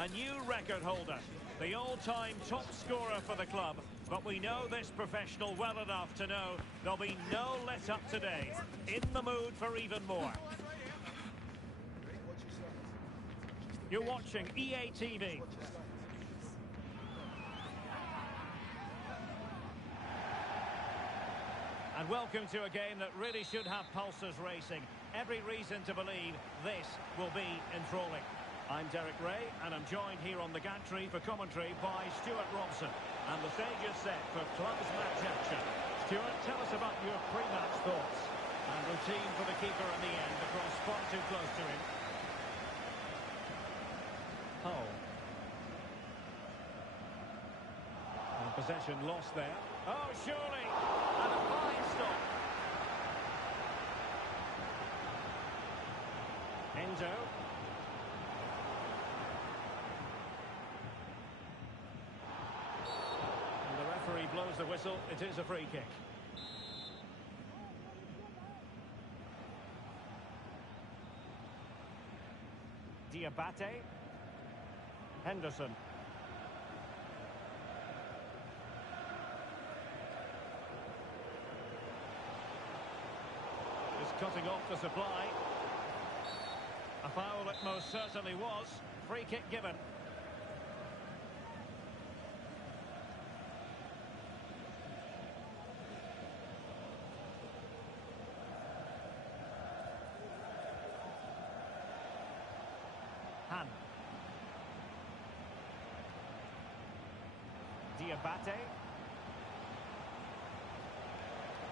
a new record holder, the all-time top scorer for the club. But we know this professional well enough to know there'll be no let-up today. In the mood for even more. You're watching EA TV. And welcome to a game that really should have pulses racing. Every reason to believe this will be enthralling. I'm Derek Ray, and I'm joined here on the gantry for commentary by Stuart Robson. And the stage is set for club's match action. Stuart, tell us about your pre-match thoughts. And routine for the keeper in the end, across far too close to him. Oh. And possession lost there. Oh, surely! And a fine stop. Endo. And the referee blows the whistle. It is a free kick. Diabate. Henderson. Is cutting off the supply. A foul it most certainly was. Free kick given. Han. Diabate.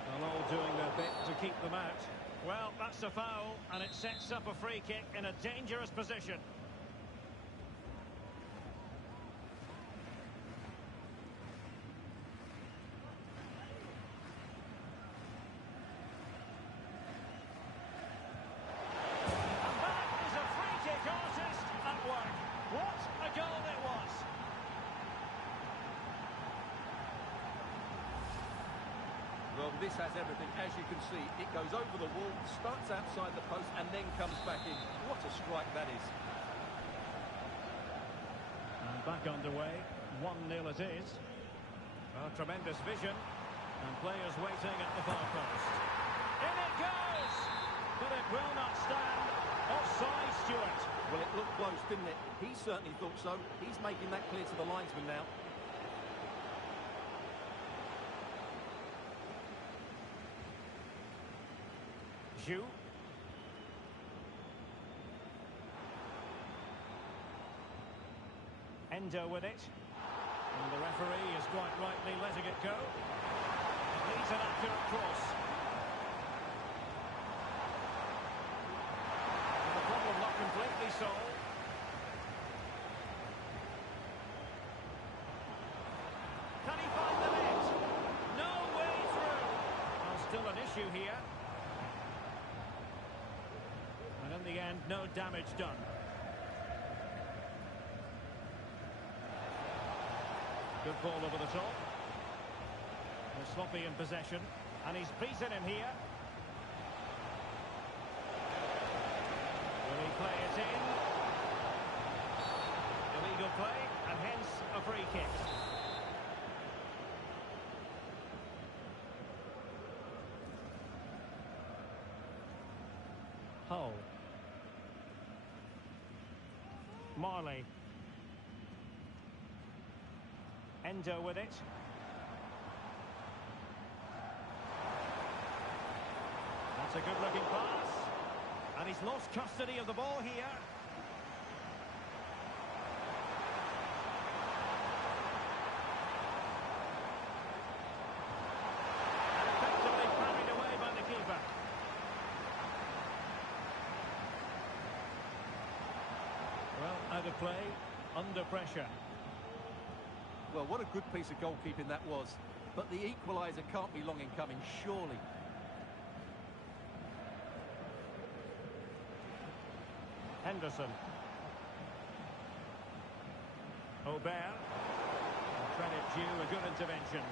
Well, all doing their bit to keep them out. Well, that's a foul, and it sets up a free kick in a dangerous position. And that is a free kick artist at work. What a goal it was! Well, this has everything. As you can see, it goes over the wall, starts outside the post, and then comes back in. What a strike that is. And back underway, 1-0 it is. A tremendous vision, and players waiting at the far post. In it goes! But it will not stand. Offside, Stuart. Well, it looked close, didn't it? He certainly thought so. He's making that clear to the linesman now. Zhu. Endo with it. And the referee is quite rightly letting it go. It needs an accurate cross. And the problem not completely solved. Can he find the net? No way through. Well, still an issue here. And in the end, no damage done. Good ball over the top. They're sloppy in possession. And he's beaten him here. Will he play it in? Illegal play, and hence a free kick. Hull. Marley. Endo with it. That's a good-looking pass. And he's lost custody of the ball here. And effectively carried away by the keeper. Well, out of play, under pressure. Well, what a good piece of goalkeeping that was. But the equaliser can't be long in coming, surely. Henderson. Aubert. Credit due, a good intervention.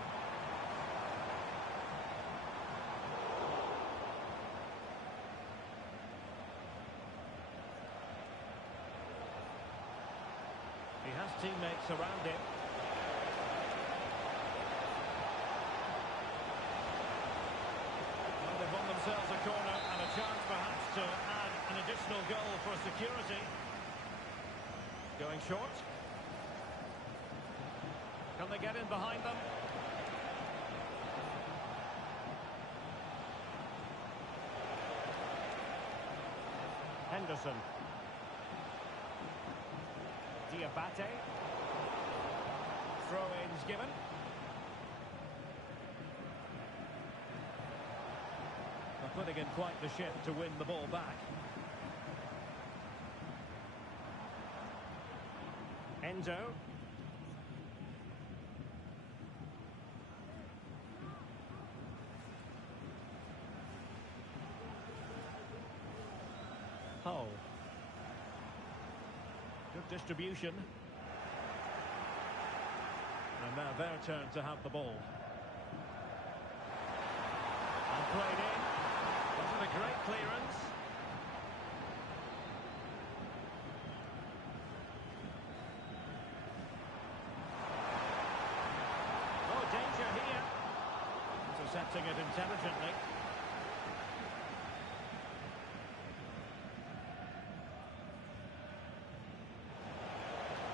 has teammates around him. Well, they've won themselves a corner and a chance perhaps to add an additional goal for security. Going short. Can they get in behind them? Henderson. Diabate. Throw-ins given. They're putting in quite the shift to win the ball back. Endo. Hull. Good distribution. And now their turn to have the ball. And played in. Wasn't a great clearance. Oh, danger here. Intercepting it intelligently.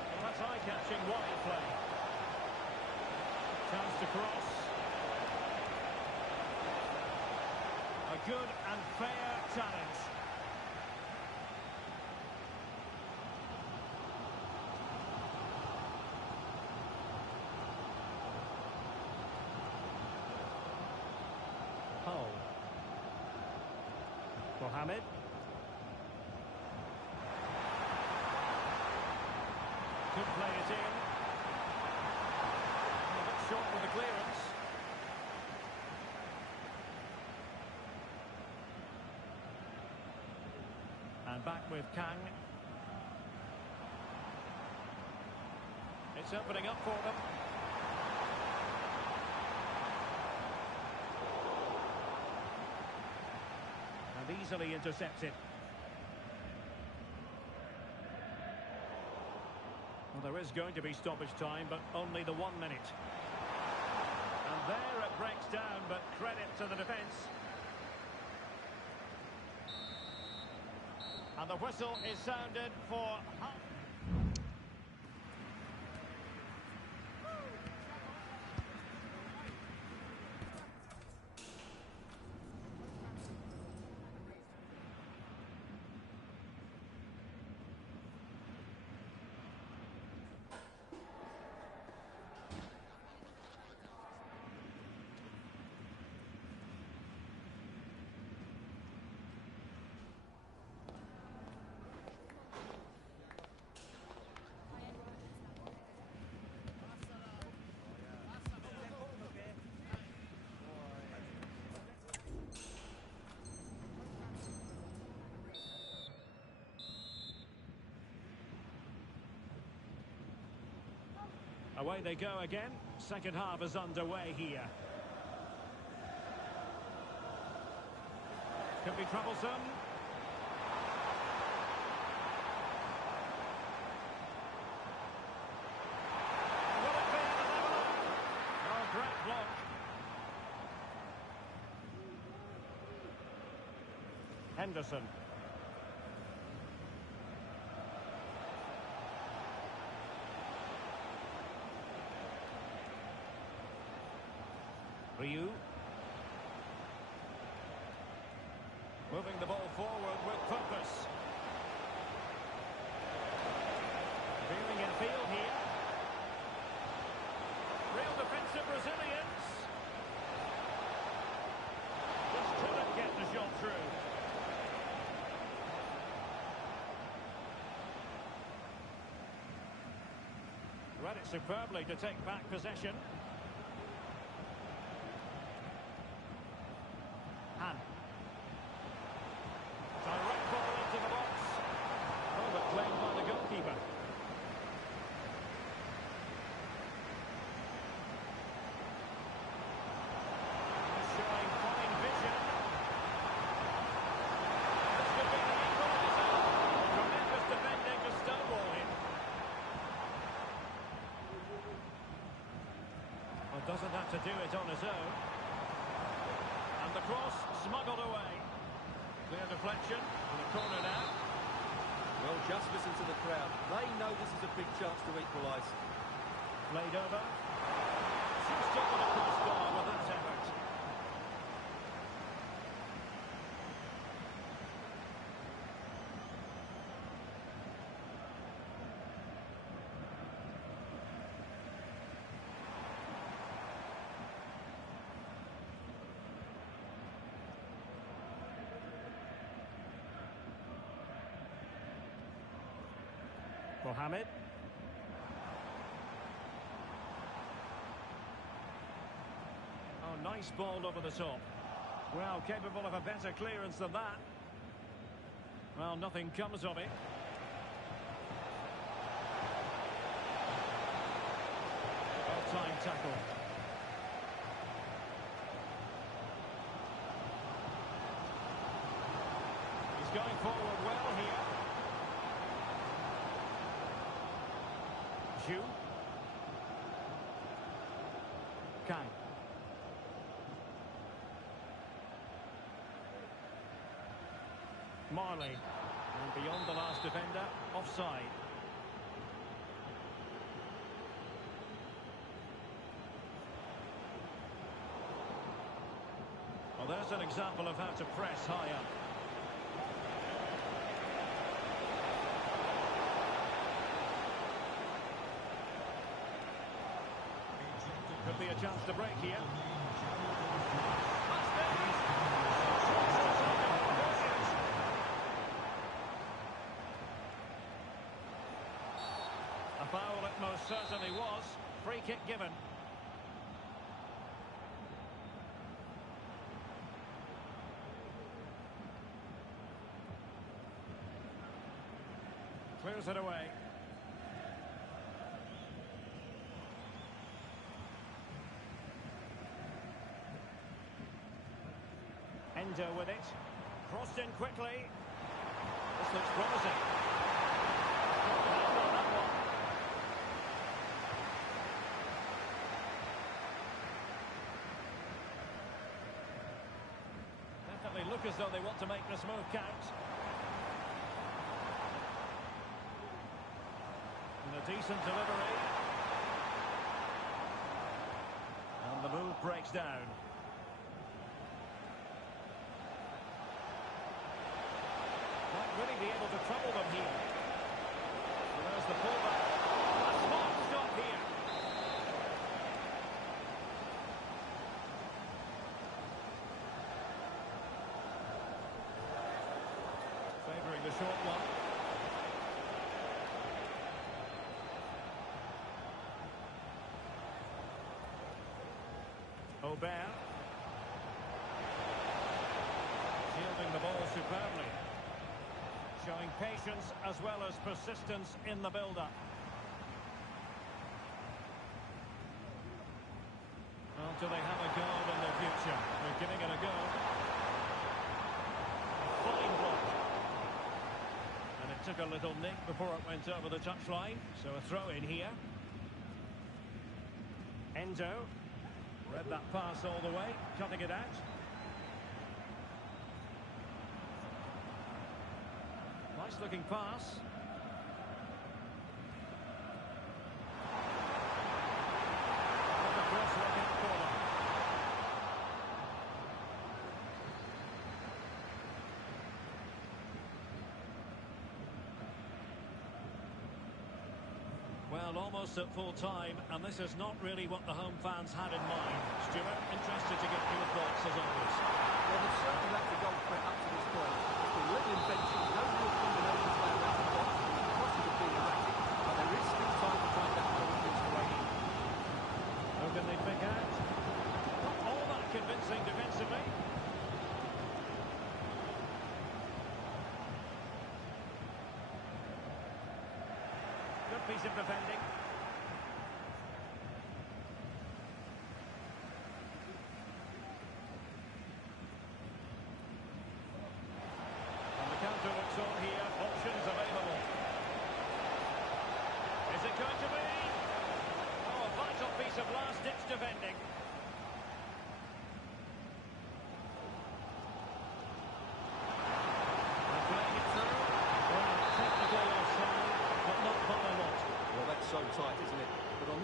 Well, that's eye-catching wide play. Chance to cross. A good and fair challenge. Hull. Mohamed. Could play it in. A bit short with the clearance. And back with Kang. It's opening up for them. And easily intercepted. Well, there is going to be stoppage time, but only the 1 minute. And there it breaks down, but credit to the defence. And the whistle is sounded for... Away they go again. Second half is underway here. Could be troublesome. Will it be the leveller? Oh, great block. Henderson. Ryu. Moving the ball forward with purpose. Feeling in field here. Real defensive resilience. Just couldn't get the shot through. Read it superbly to take back possession. Direct ball into the box. Oh, but claimed by the goalkeeper. Showing fine vision. This could be the equaliser. Tremendous defending to stonewall him. to do it on his own. And the cross smuggled away. Clear deflection to the corner now. Well, just listen to the crowd. They know this is a big chance to equalise. Played over. Just over the crossbar with that effort. Mohamed. Oh, nice ball over the top. Well, capable of a better clearance than that. Well, nothing comes of it. Well-timed tackle. He's going forward well here. Zhu. Kang. Marley. And beyond the last defender, offside. Well, there's an example of how to press high up. Could be a chance to break here. A foul it most certainly was. Free kick given. Clears it away. Endo with it. Crossed in quickly. This looks promising. Definitely look as though they want to make this move count. And a decent delivery. And the move breaks down. Might really be able to trouble them here. And there's the pullback. A smart stop here. Favouring the short one. Aubert. Shielding the ball superbly. Showing patience as well as persistence in the build-up. Well, do they have a goal in their future? They're giving it a go. A fine block. And it took a little nick before it went over the touchline. So a throw in here. Endo. Read that pass all the way. Cutting it out. Nice looking pass. And the cross looking corner. Well, almost at full time, and this is not really what the home fans had in mind. Stuart, interested to get your thoughts as always. Well, they've certainly lacked the goal threat up to this point. It's been little invention, no real combinations around the box. The crosses have been erratic, but there is still time to find that goal inspiration. Who can they pick out? Not all that convincing defensively. Good piece of defending. And the counter looks on here. Options available. Is it going to be? Oh, a vital piece of last-ditch defending.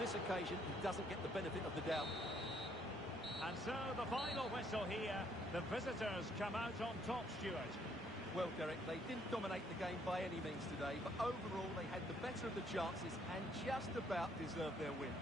this occasion, he doesn't get the benefit of the doubt. And so the final whistle here. The visitors come out on top, Stuart. Well, Derek, they didn't dominate the game by any means today, but overall they had the better of the chances and just about deserved their win.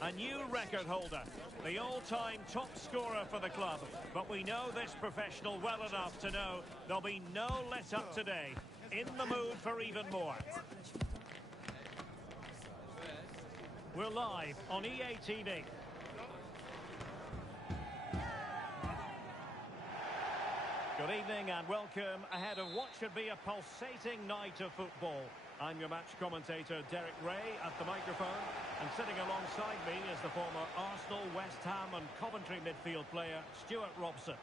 A new record holder, the all-time top scorer for the club. But we know this professional well enough to know there'll be no let-up today. In the mood for even more. We're live on EA TV. Good evening and welcome ahead of what should be a pulsating night of football. I'm your match commentator, Derek Ray, at the microphone. And sitting alongside me is the former Arsenal, West Ham and Coventry midfield player, Stuart Robson.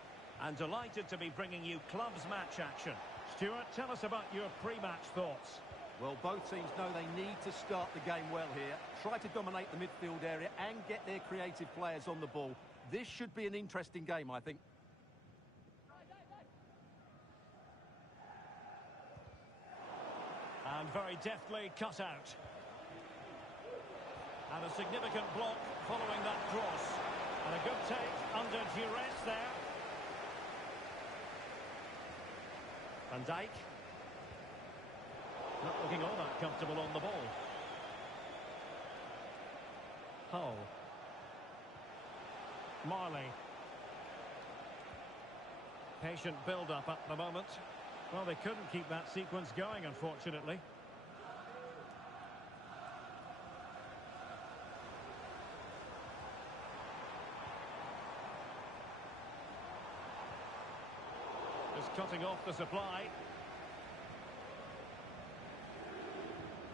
And delighted to be bringing you clubs match action. Stuart, tell us about your pre-match thoughts. Well, both teams know they need to start the game well here. Try to dominate the midfield area and get their creative players on the ball. This should be an interesting game, I think. And very deftly cut out. And a significant block following that cross. And a good take under duress there. Van Dijk. Not looking all that comfortable on the ball. Hull. Marley. Patient build-up at the moment. Well, they couldn't keep that sequence going, unfortunately. Just cutting off the supply.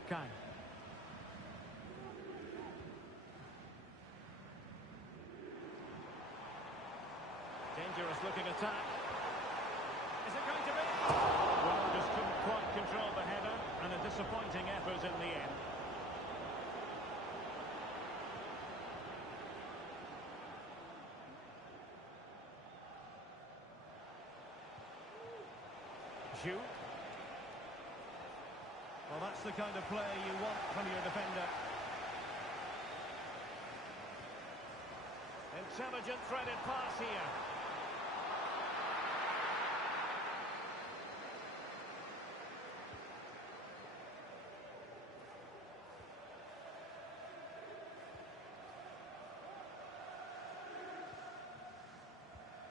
Kang. Dangerous looking attack. Is it going to be? Well, just couldn't quite control the header, and a disappointing effort in the end. Zhu. Well, that's the kind of play you want from your defender. Intelligent threaded pass here.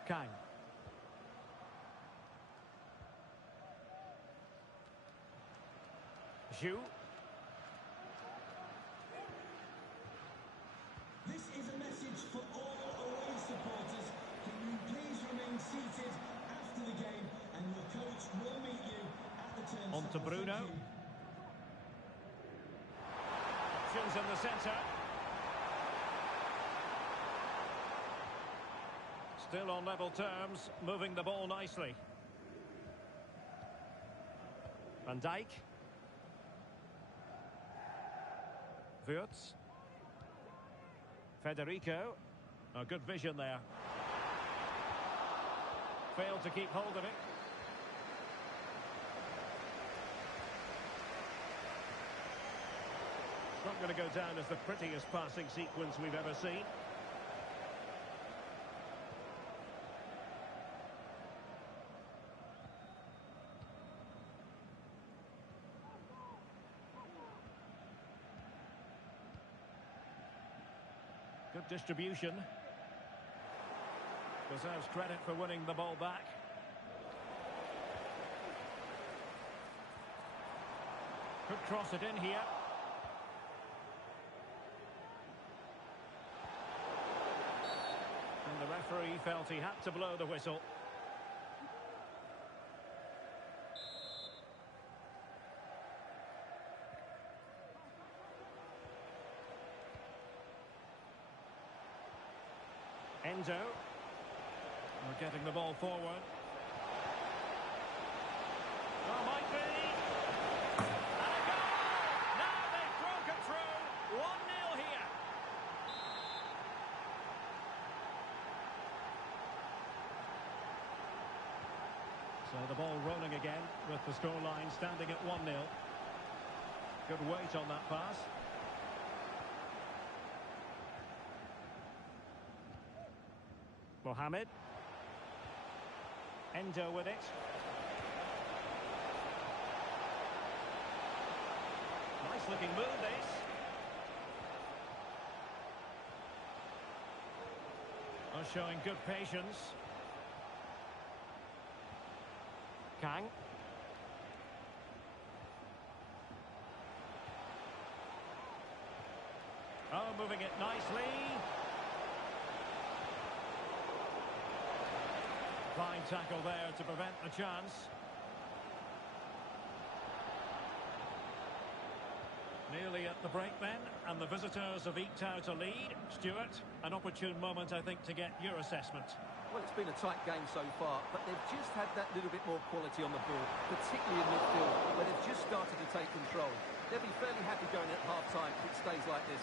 Kang. Zhu. This is a message for all away supporters. Can you please remain seated after the game, and your coach will meet you at the turnstile. On to Bruno. Options in the centre. Still on level terms, moving the ball nicely. Van Dijk. Wirtz. Federico. Oh, good vision there. Failed to keep hold of it. It's not going to go down as the prettiest passing sequence we've ever seen. Good distribution. Deserves credit for winning the ball back. Could cross it in here. And the referee felt he had to blow the whistle. Enzo. We're getting the ball forward. Oh, might be. And a goal! Now they've broken through. 1-0 here. So the ball rolling again with the scoreline standing at 1-0. Good weight on that pass. Mohamed. Endo with it. Nice looking move this. Oh, showing good patience. Kang. Oh, moving it nicely. Fine tackle there to prevent the chance. Nearly at the break then, and the visitors have eked out a lead. Stuart, an opportune moment, I think, to get your assessment. Well, it's been a tight game so far, but they've just had that little bit more quality on the ball, particularly in midfield, where they've just started to take control. They'll be fairly happy going at half-time if it stays like this.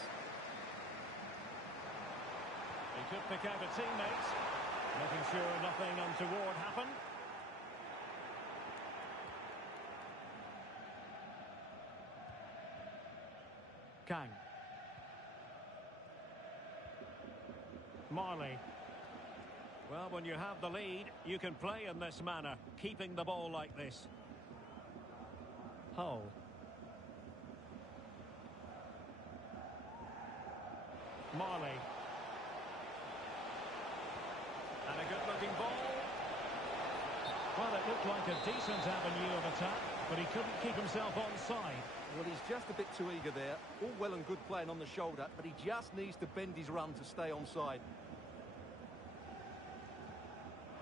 He could pick out a teammate. Making sure nothing untoward happened. Kang. Marley. Well, when you have the lead, you can play in this manner, keeping the ball like this. Hull. Marley. And a good-looking ball. Well, it looked like a decent avenue of attack, but he couldn't keep himself onside. Well, he's just a bit too eager there. All well and good playing on the shoulder, but he just needs to bend his run to stay onside.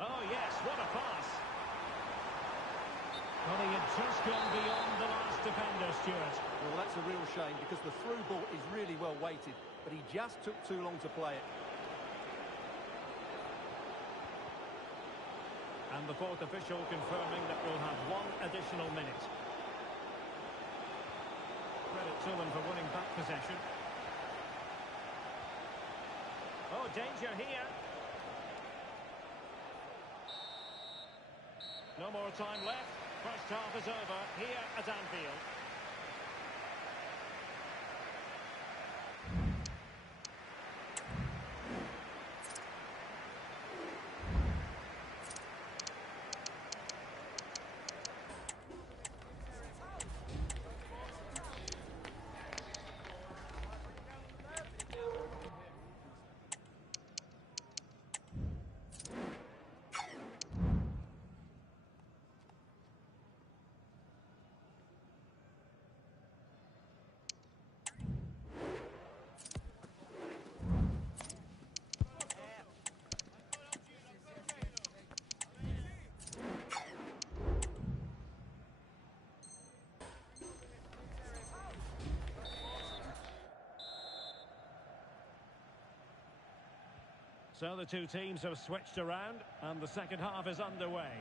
Oh, yes, what a pass. Well, he had just gone beyond the last defender, Stuart. Well, that's a real shame, because the through ball is really well weighted, but he just took too long to play it. And the fourth official confirming that we'll have one additional minute. Credit to them for winning back possession. Oh, danger here. No more time left. First half is over here at Anfield. So the two teams have switched around and the second half is underway.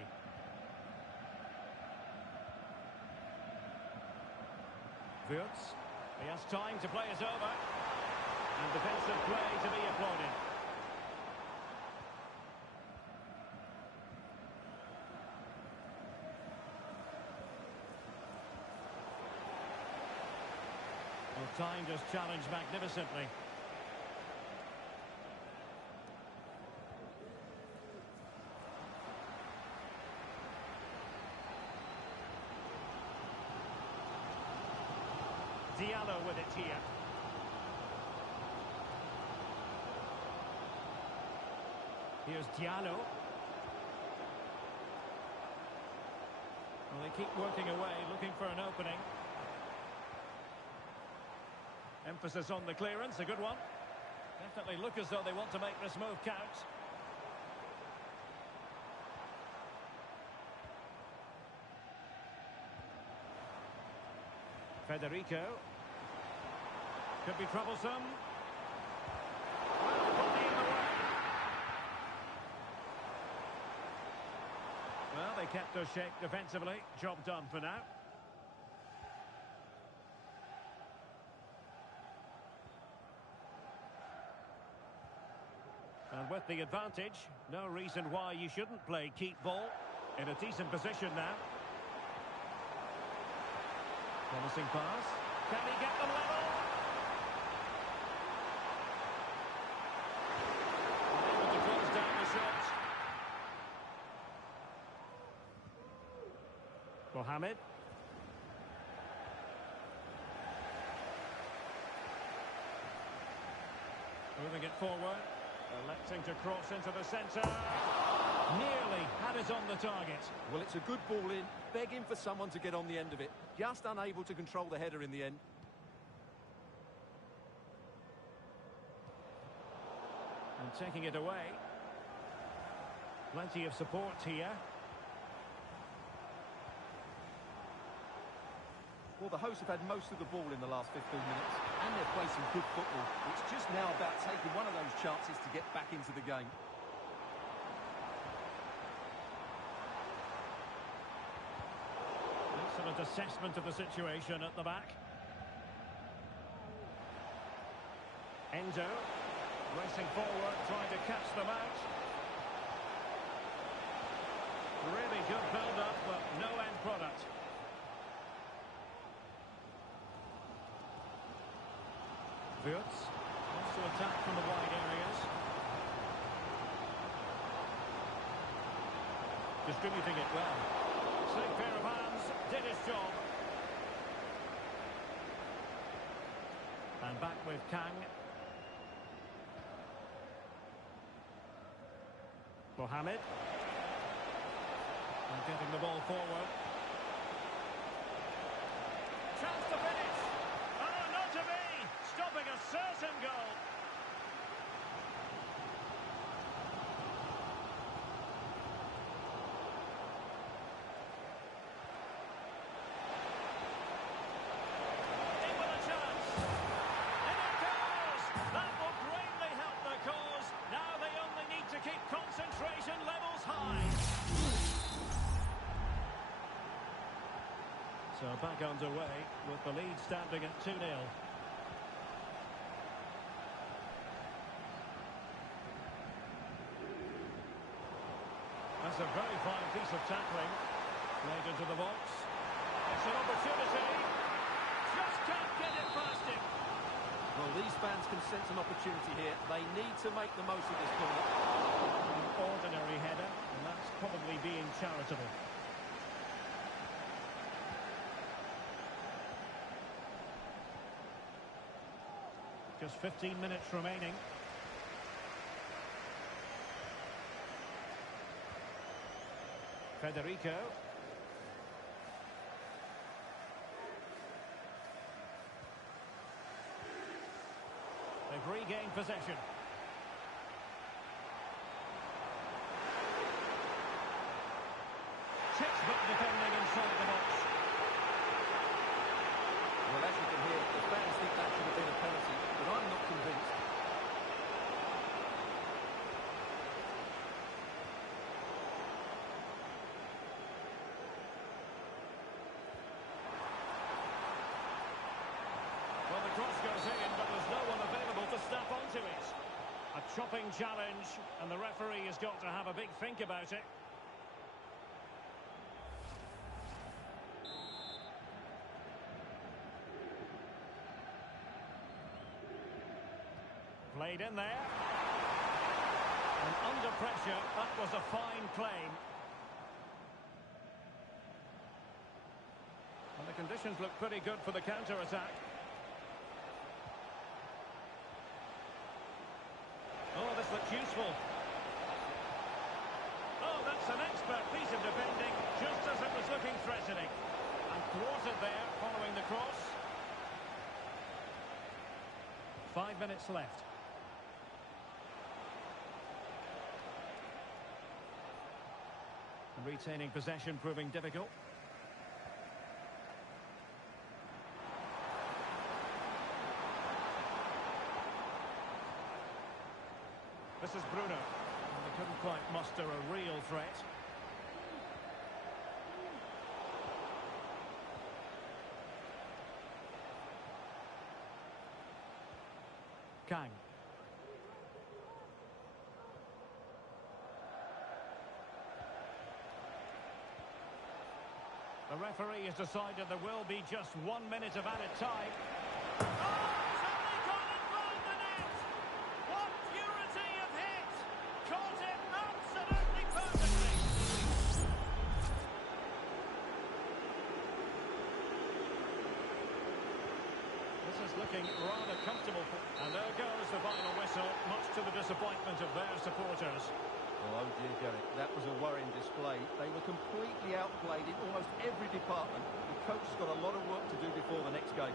Wirtz, he has time to play it over. And defensive play to be applauded. Well, timed his challenge magnificently. Diallo with it here. Here's Diallo. Well, they keep working away, looking for an opening. Emphasis on the clearance, a good one. Definitely look as though they want to make this move count. Federico. Could be troublesome. Body in the way. Well, they kept their shape defensively. Job done for now. And with the advantage, no reason why you shouldn't play keep ball. In a decent position now. Promising pass. Can he get them level? Able to close down the shot. Mohamed. Moving it forward. Electing to cross into the centre. Nearly had it on the target. Well, it's a good ball in, begging for someone to get on the end of it. Just unable to control the header in the end. And taking it away. Plenty of support here. Well, the hosts have had most of the ball in the last 15 minutes, and they've played some good football. It's just now about taking one of those chances to get back into the game. Excellent assessment of the situation at the back. Endo, racing forward, trying to catch them out. Really good build-up, but no end product. Wirtz wants to attack from the wide areas. Distributing it well. Slick pair of hands, did his job. And back with Kang. Mohamed. And getting the ball forward. Chance to finish. Oh, not to be. Stopping a certain goal. In with a chance. In it goes. That will greatly help the cause. Now they only need to keep concentration levels high. So back underway with the lead standing at 2-0. That's a very fine piece of tackling. Played into the box. It's an opportunity. Just can't get it past him. Well, these fans can sense an opportunity here. They need to make the most of this ball. An ordinary header, and that's probably being charitable. Just 15 minutes remaining. Federico. They've regained possession. Textbook defending inside the box. Well, as you can hear, the fans think that should have been a penalty, but I'm not convinced. stuffing challenge, and the referee has got to have a big think about it. Played in there. And under pressure, that was a fine claim. And the conditions look pretty good for the counter-attack. Oh, this looks useful. Oh, that's an expert piece of defending, just as it was looking threatening. And thwarted there, following the cross. 5 minutes left. And retaining possession proving difficult. This is Bruno. They couldn't quite muster a real threat. Kang. The referee has decided there will be just 1 minute of added time. Oh, he's only gone and round the net! What purity of hit! Caught it absolutely perfectly! This is looking rather comfortable. And there goes the final whistle, much to the disappointment of their supporters. Oh dear, Gareth, that was a worrying display. They were completely outplayed in almost every department. The coach has got a lot of work to do before the next game.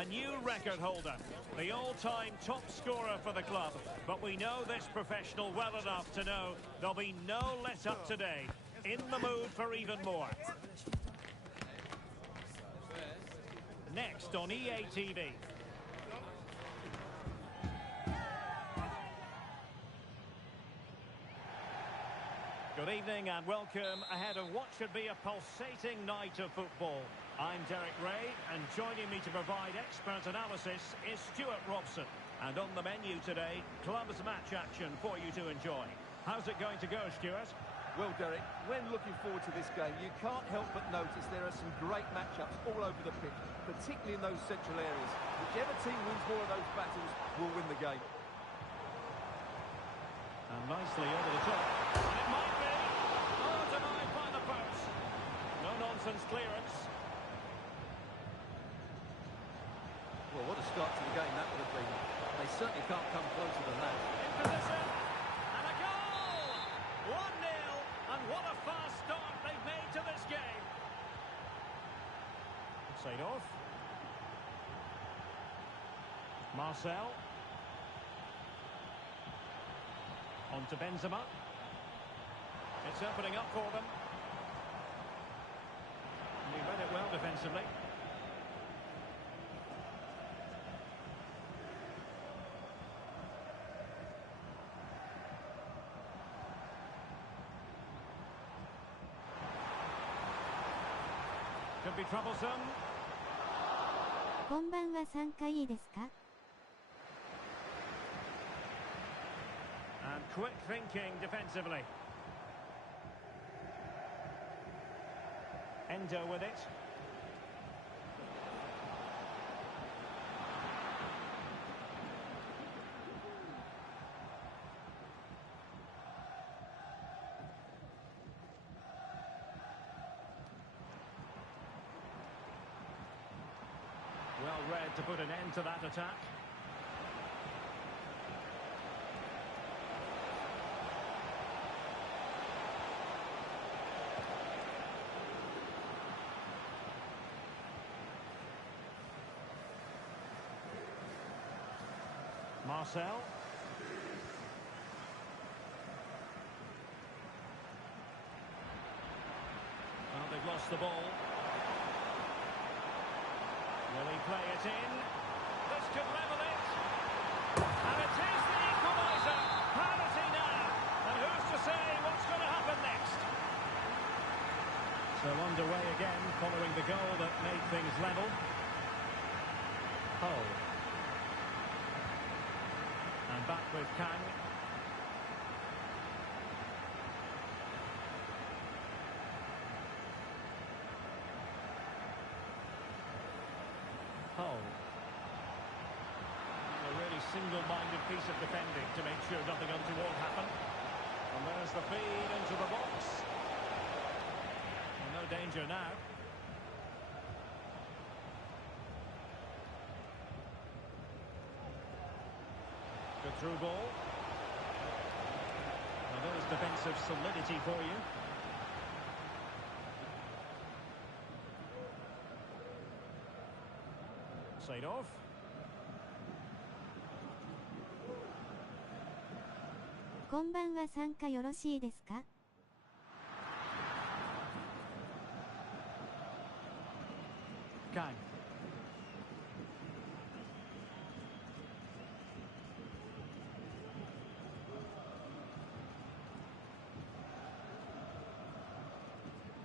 a new record holder, the all-time top scorer for the club. But we know this professional well enough to know there'll be no let-up today. In the mood for even more. Next on EA TV. Good evening and welcome ahead of what should be a pulsating night of football. I'm Derek Ray, and joining me to provide expert analysis is Stuart Robson. And on the menu today, clubs match action for you to enjoy. How's it going to go, Stuart? Well, Derek, when looking forward to this game, you can't help but notice there are some great matchups all over the pitch, particularly in those central areas. Whichever team wins more of those battles will win the game. And nicely over the top. And it might be. Oh, denied by the post. No-nonsense clearance. Well, what a start to the game that would have been. They certainly can't come closer than that. In position. And a goal! 1-0. And what a fast start they've made to this game. Side off. Marcel. On to Benzema. It's opening up for them. And he read it well defensively. Could be troublesome. こんばんは、参加いいですか? And quick thinking defensively. Endo with it. Well read to put an end to that attack. Marcel. Well, they've lost the ball. Will he play it in? This could level it. And it is the equaliser. Penalty now. And who's to say what's going to happen next? So underway again following the goal that made things level. Oh. And back with Kang. Oh. A really single-minded piece of defending to make sure nothing untoward happened. And there's the feed into the box. And no danger now. Good through ball. Now there's defensive solidity for you. Side off.こんばんは、参加よろしいですか? Kang.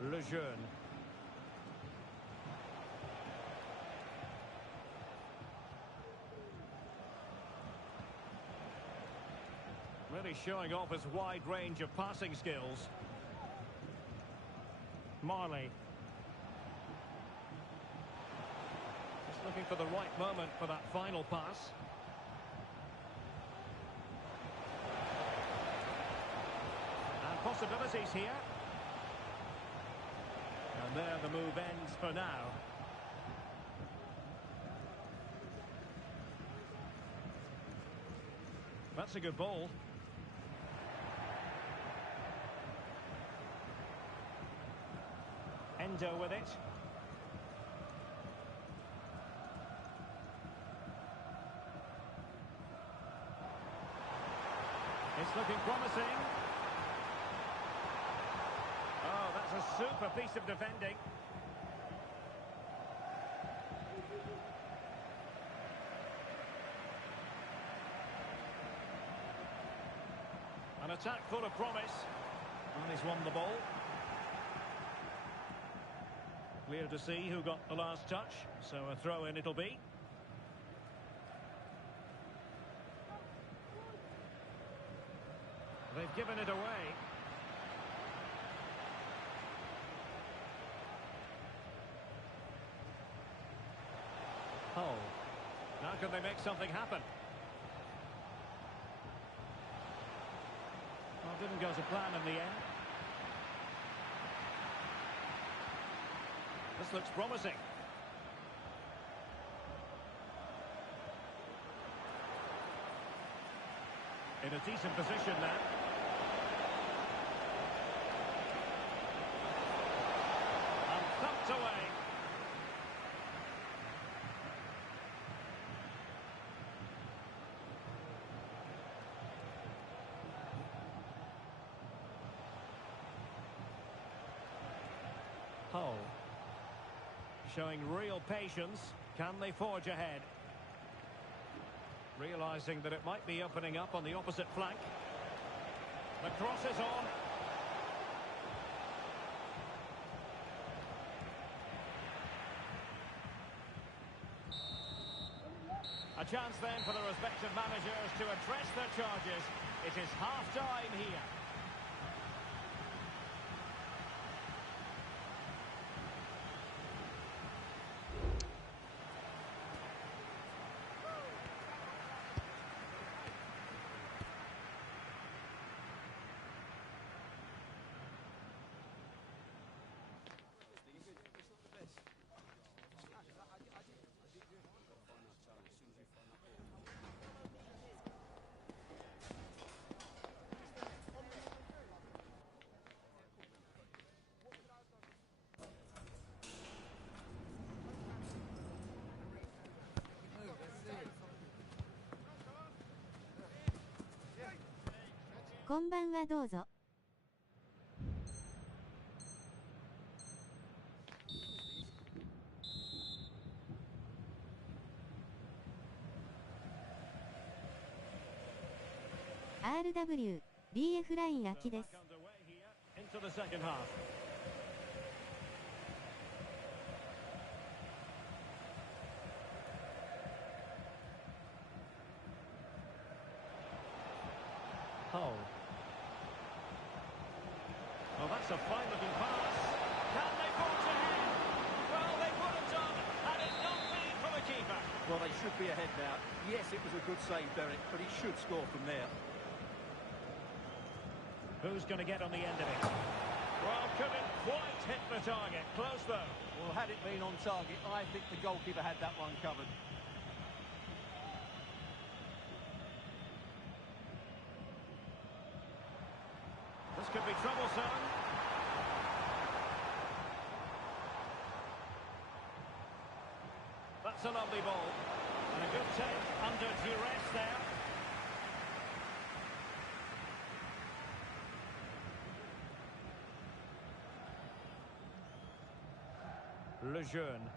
Lejeune. Really showing off his wide range of passing skills. Marley. Just looking for the right moment for that final pass. And possibilities here. And there the move ends for now. That's a good ball. Endo with it. It's looking promising. Oh, that's a super piece of defending. An attack full of promise. And he's won the ball. Clear to see who got the last touch. So a throw-in it'll be. They've given it away. Hull. Now can they make something happen? Well, didn't go to plan in the end. This looks promising. In a decent position now. And thumped away. Hull. Showing real patience. Can they forge ahead? Realising that it might be opening up on the opposite flank. The cross is on. A chance then for the respective managers to address their charges. It is half-time here.こんばんはどうぞ。RW、BF ライン空きです。Well, that's a fine-looking pass. Can they forge ahead? Well, they would have done had it not been for the keeper. Well, they should be ahead now. Yes, it was a good save, Derek, but he should score from there. Who's going to get on the end of it? Well, couldn't quite hit the target. Close, though. Well, had it been on target, I think the goalkeeper had that one covered. This could be troublesome. That's a lovely ball. And a good take under duress there. Lejeune.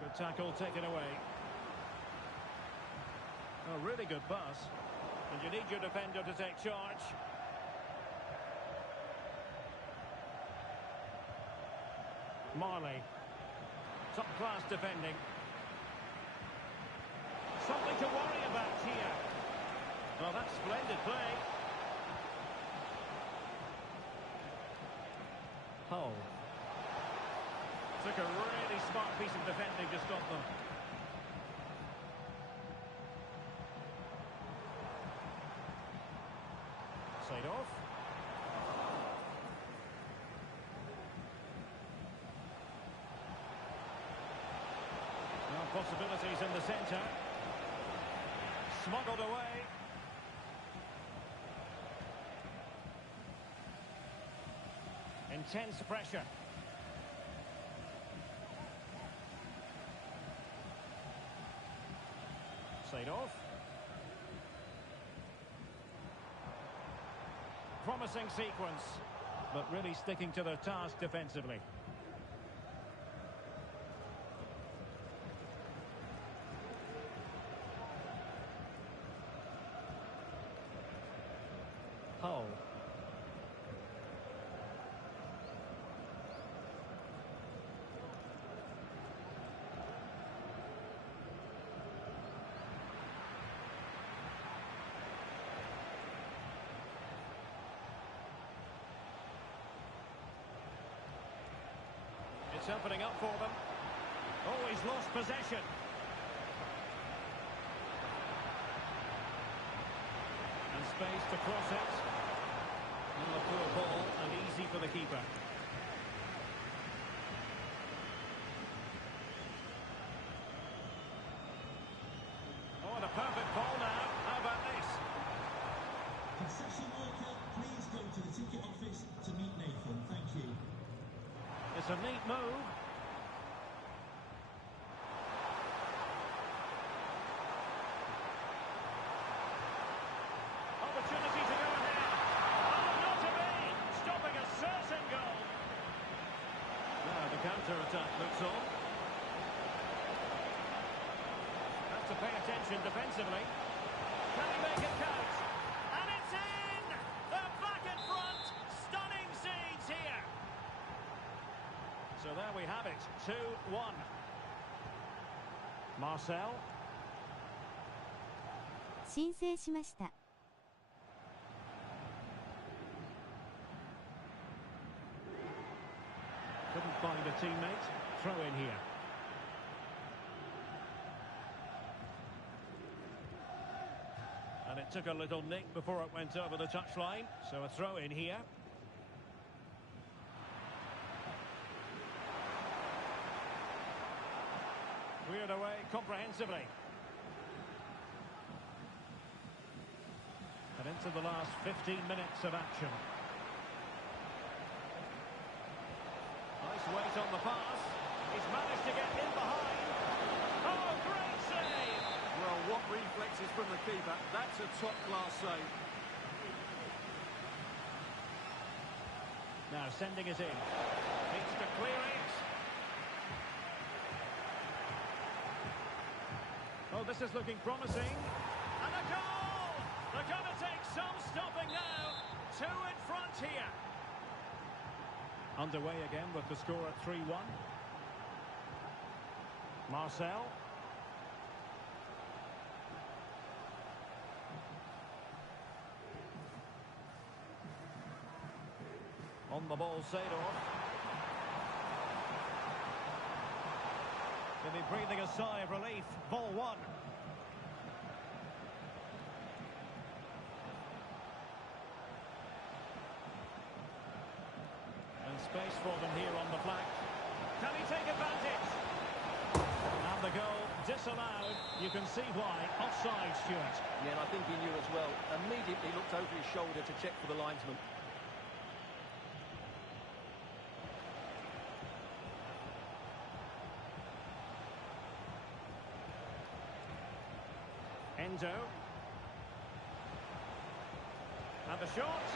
Good tackle taken away. Oh, really good pass. And you need your defender to take charge. Marley. Top-class defending. Something to worry about here. Well, that's splendid play. Hull. Took a really smart piece of defending to stop them. Off. Now possibilities in the centre. Smuggled away. Intense pressure. Off. promising sequence, but really sticking to their task defensively. Hull. It's opening up for them. Oh, he's lost possession. And space to cross it. And a poor ball, and easy for the keeper. Oh, and a perfect ball now. How about this? Concession worker, please go to the ticket office to meet Nathan. Thank you. It's a neat move. Opportunity to go ahead. Oh, not to be. Stopping a certain goal. Now the counter-attack looks on. Has to pay attention defensively. Can he make it count? And it's in! They're back in front. Stunning scenes here. So there we have it, 2-1. Marcel. 申請しました。Couldn't find a teammate. Throw in here. And it took a little nick before it went over the touchline. So a throw in here. Cleared away comprehensively. And into the last 15 minutes of action. Nice weight on the pass. He's managed to get in behind. Oh, great save! Well, what reflexes from the keeper. That's a top-class save. Now sending it in. Needs to clear it. Oh, this is looking promising. And a goal! They're going to take some stopping now. 2 in front here. Underway again with the score at 3-1. Marcel. On the ball, Seedorf. They'll be breathing a sigh of relief. Ball 1. And space for them here on the flank. Can he take advantage? And the goal disallowed. You can see why. Offside, Stuart. Yeah, and I think he knew as well. Immediately looked over his shoulder to check for the linesman. Endo. And the shot.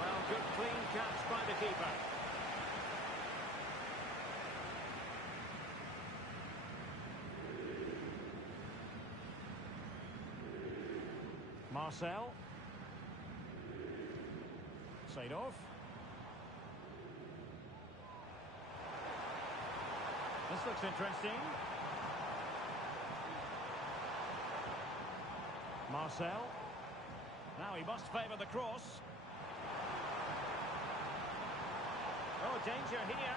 Well, good clean catch by the keeper. Marcel. Seedorf. This looks interesting. Marcel. Now he must favour the cross. Oh, danger here.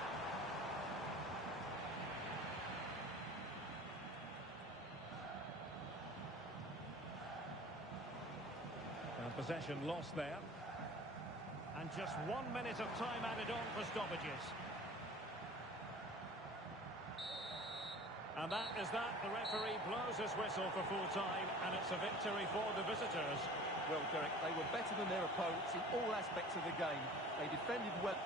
And possession lost there. And just 1 minute of time added on for stoppages. And that is that. The referee blows his whistle for full time, and it's a victory for the visitors. Well, Derek, they were better than their opponents in all aspects of the game. They defended well.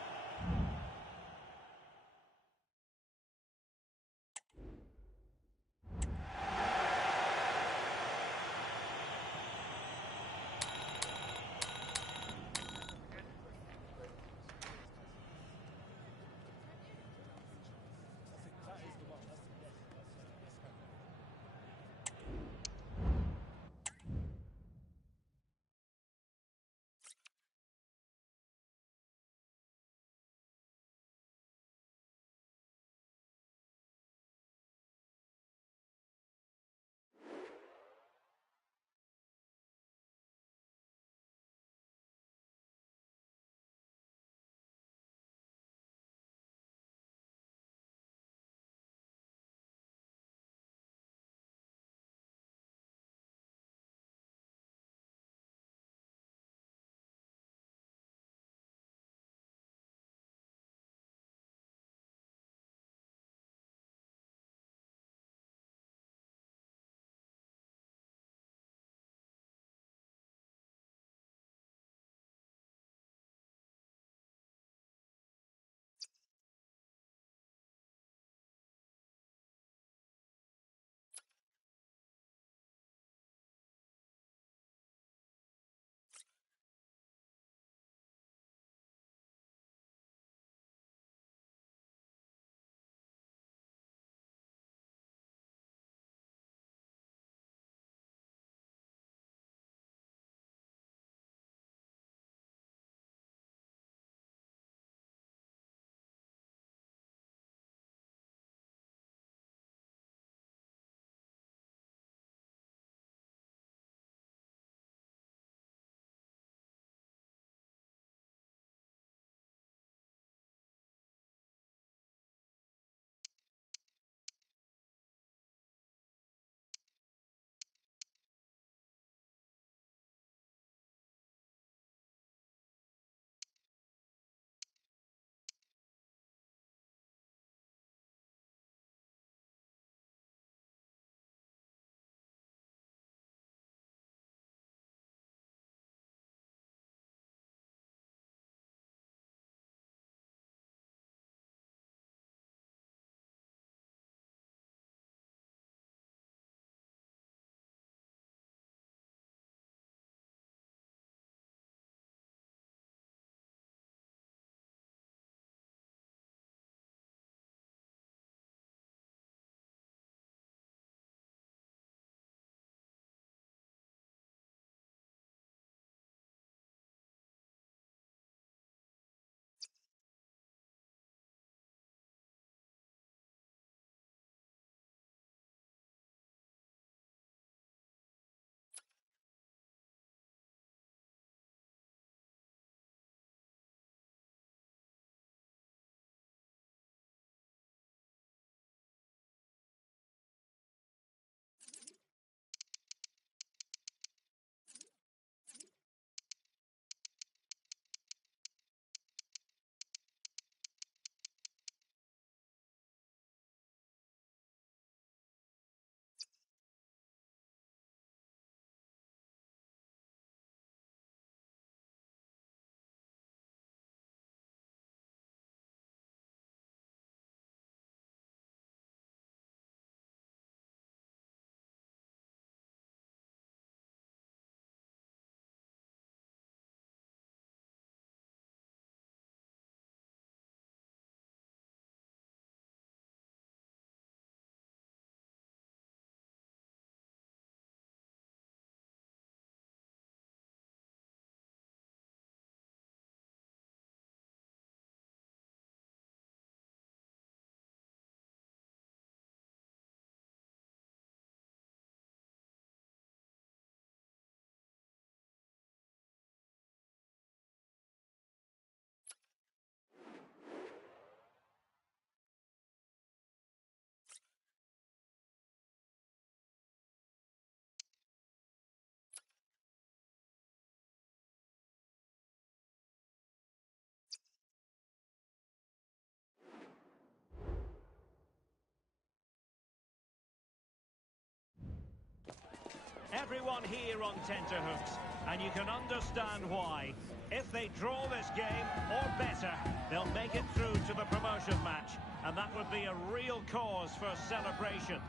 Everyone here on tenterhooks, and you can understand why. If they draw this game, or better, they'll make it through to the promotion match, and that would be a real cause for celebration.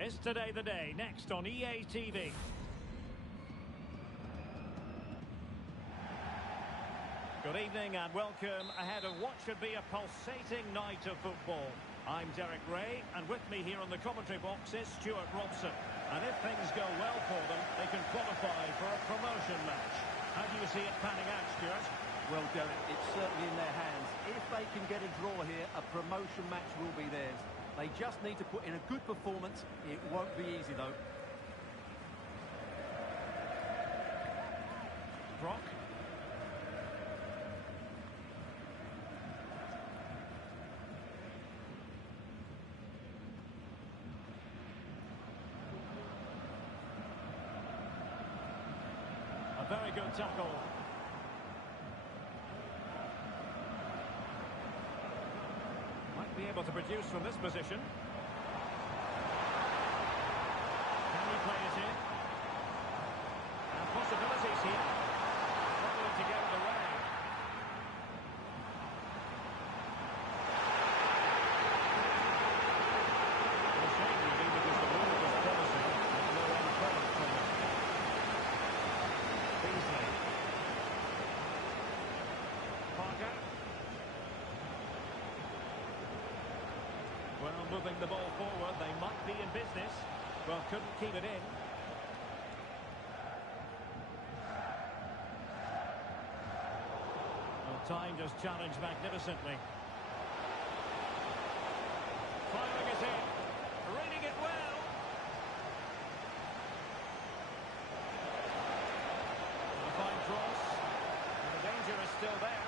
It's Today the Day, next on EA TV. Good evening and welcome ahead of what should be a pulsating night of football. I'm Derek Ray, and with me here on the commentary box is Stuart Robson. And if things go well for them, they can qualify for a promotion match. How do you see it panning out, Stuart? Well, Derek, it's certainly in their hands. If they can get a draw here, a promotion match will be theirs. They just need to put in a good performance. It won't be easy, though. Brock. A very good tackle. Might be able to produce from this position. Can he play it in? And possibilities here. Struggling to get it away. A shame really because the ball was promising. No end product from it. Beasley. Parker. Well, moving the ball forward, they might be in business. Well, couldn't keep it in. Well, time just challenged magnificently. Firing it in. Reading it well. A fine cross. And the danger is still there.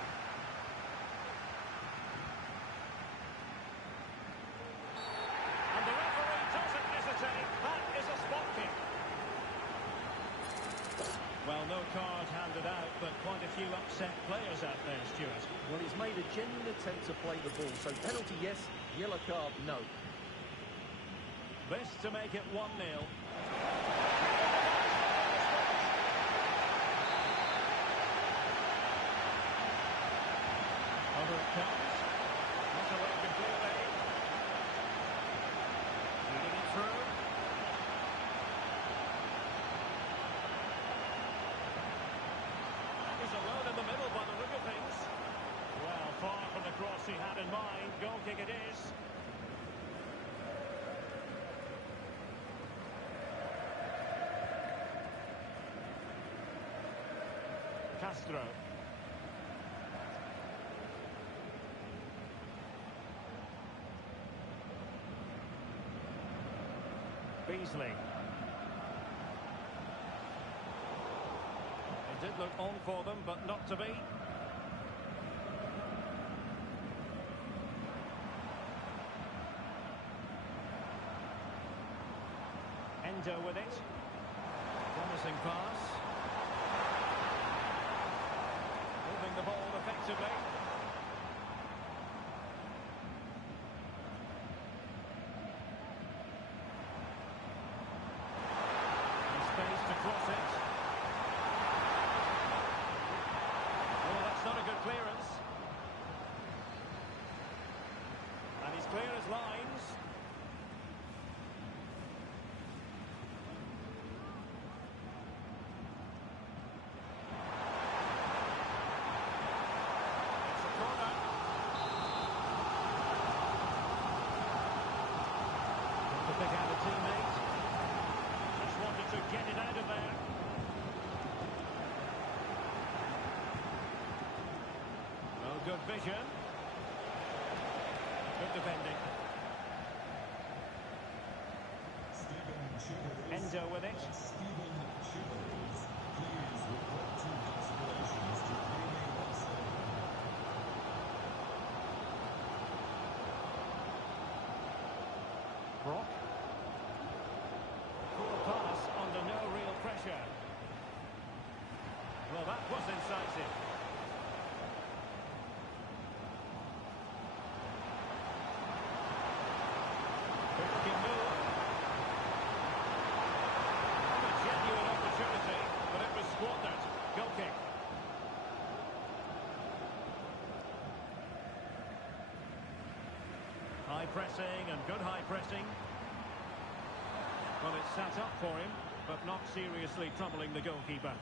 And the referee doesn't hesitate. That is a spot kick. Well, no card handed out, but quite a few upset players out there, Stuart. Well, he's made a genuine attempt to play the ball. So penalty, yes. Yellow card, no. This to make it 1-0. Over it comes. Not away completely. Leading it through. He's alone in the middle by the look of things. Well, far from the cross he had in mind. Goal kick it is. Castro. Beasley. It did look on for them, but not to be. Endo with it. Promising pass. Moving the ball effectively. Space to cross it. Oh, that's not a good clearance. And he's clear as lines. It's a corner. Got to pick out a teammate. Just wanted to get it out of there. Well, good vision. Good defending. Endo with it. Brock. Poor pass under no real pressure. Well, that was incisive. Good looking move. passing and good high pressing. Well, it's sat up for him, but not seriously troubling the goalkeeper.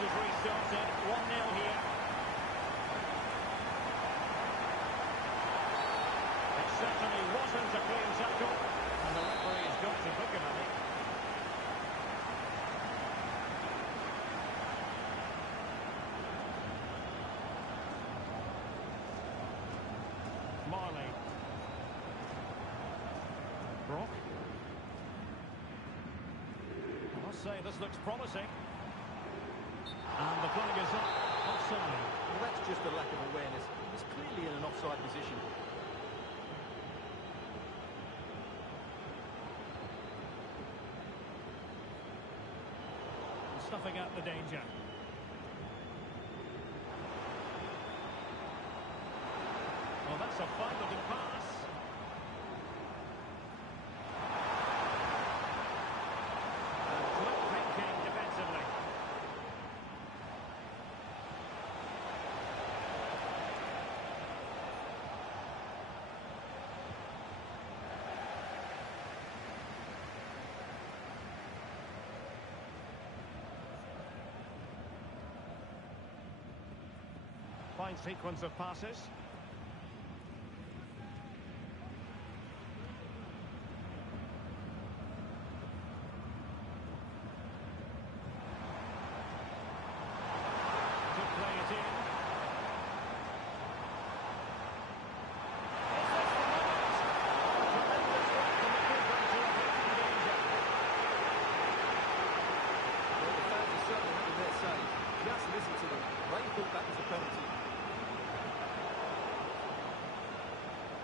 Restarted 1-0 here. It certainly wasn't a clean tackle, and the referee's got to book him, I think. Marley. Brock. I must say, this looks promising. And the flag is up, offside. Well, that's just a lack of awareness. He's clearly in an offside position. Stuffing out the danger. Well, that's a fine-looking pass. And quick thinking defensively. Fine sequence of passes. To play it in. Is this the moment? Tremendous work from the keeper to avoid danger. Well, the fans are certainly having their say. Just listen to them. They thought that was a penalty.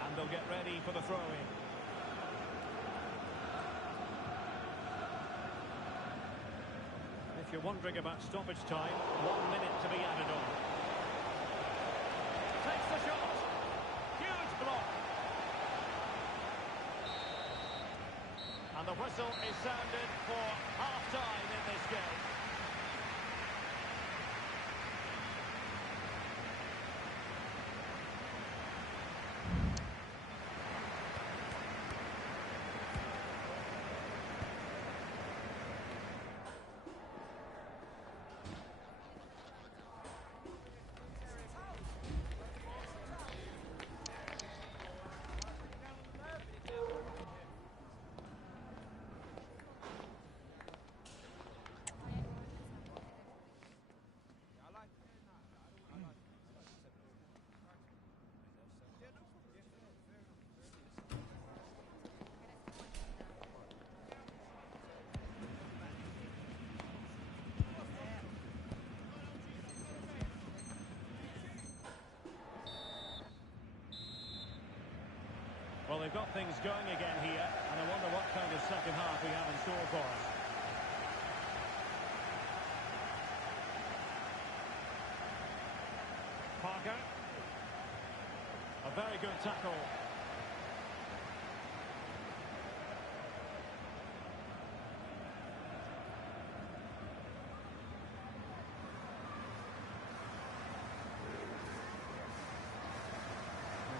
And they'll get ready for the throw-in. If you're wondering about stoppage time, 1 minute to be added on. Takes the shot. Huge block. And the whistle is sounded for half-time in this game. Well, they've got things going again here, and I wonder what kind of second half we have in store for us. Parker. A very good tackle.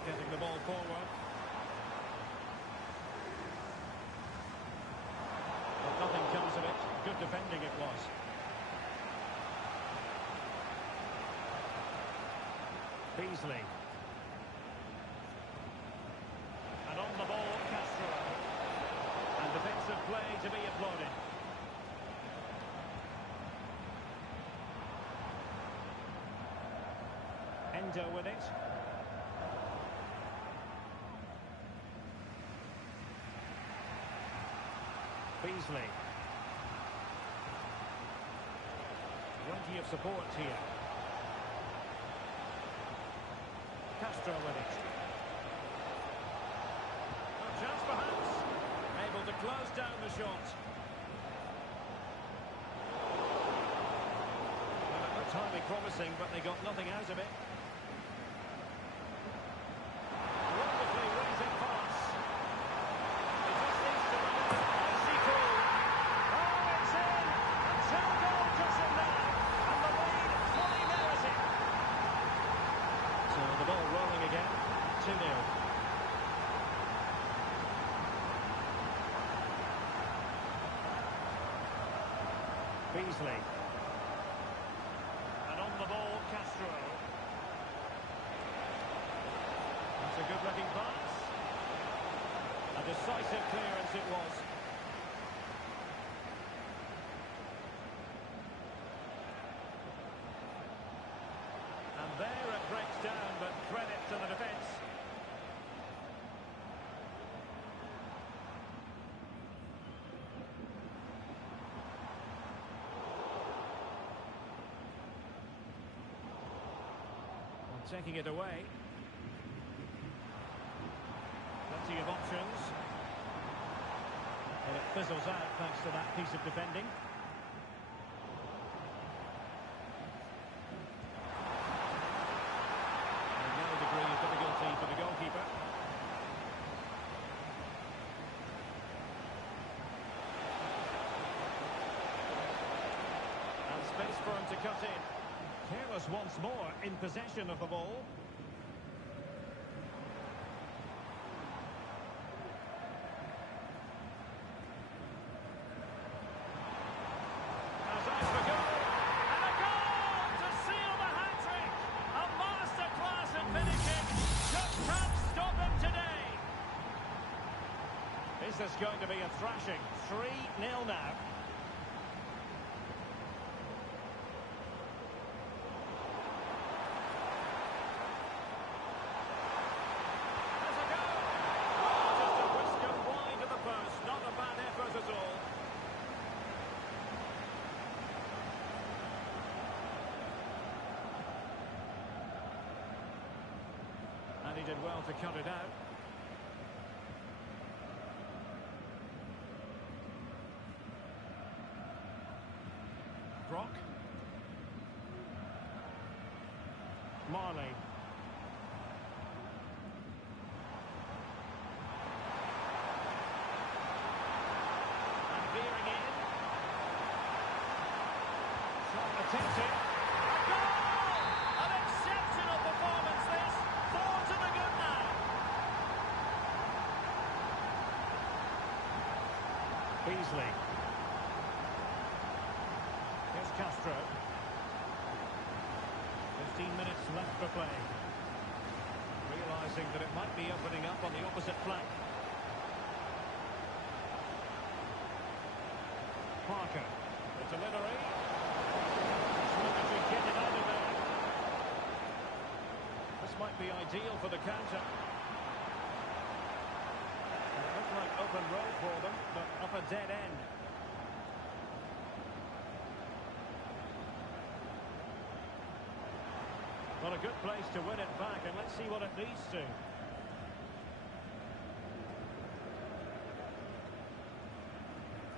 They're getting the ball forward. Nothing comes of it. Good defending it was. Beasley. And on the ball, Castro. And defensive play to be applauded. Endo with it. Beasley. Plenty of support here. Castro with it. A chance perhaps. Able to close down the shot. Well, it looked highly promising, but they got nothing out of it. Wonderfully raising pass. It just needs Beasley. And on the ball, Castro. That's a good-looking pass. A decisive clearance it was. And there it breaks down, but credit to the defence. Taking it away. Plenty of options. And it fizzles out thanks to that piece of defending. And no degree of difficulty for the goalkeeper. And space for him to cut in. Careless once more in possession of the ball. As eyes for goal, and a goal to seal the hat-trick. A masterclass in finishing. Just can't stop him today. Is this going to be a thrashing? 3-0 now. He did well to cut it out. Brock. Marley. And veering in. Shot attempted. A goal! An exceptional performance this. 4 to the good now. Beasley. Here's Castro. 15 minutes left for play. Realising that it might be opening up on the opposite flank. Parker. The delivery. Military kitted out of there. This might be ideal for the counter. It looked like open road for them, but up a dead end. Well, a good place to win it back, and let's see what it leads to.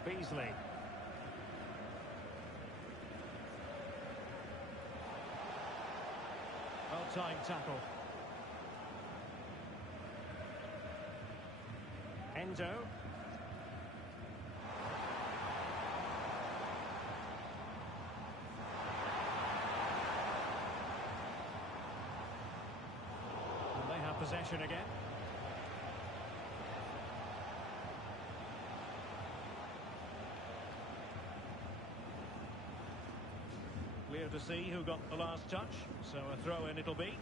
Beasley. Well-timed tackle. Endo. And they have possession again. Clear to see who got the last touch, so a throw-in it'll be.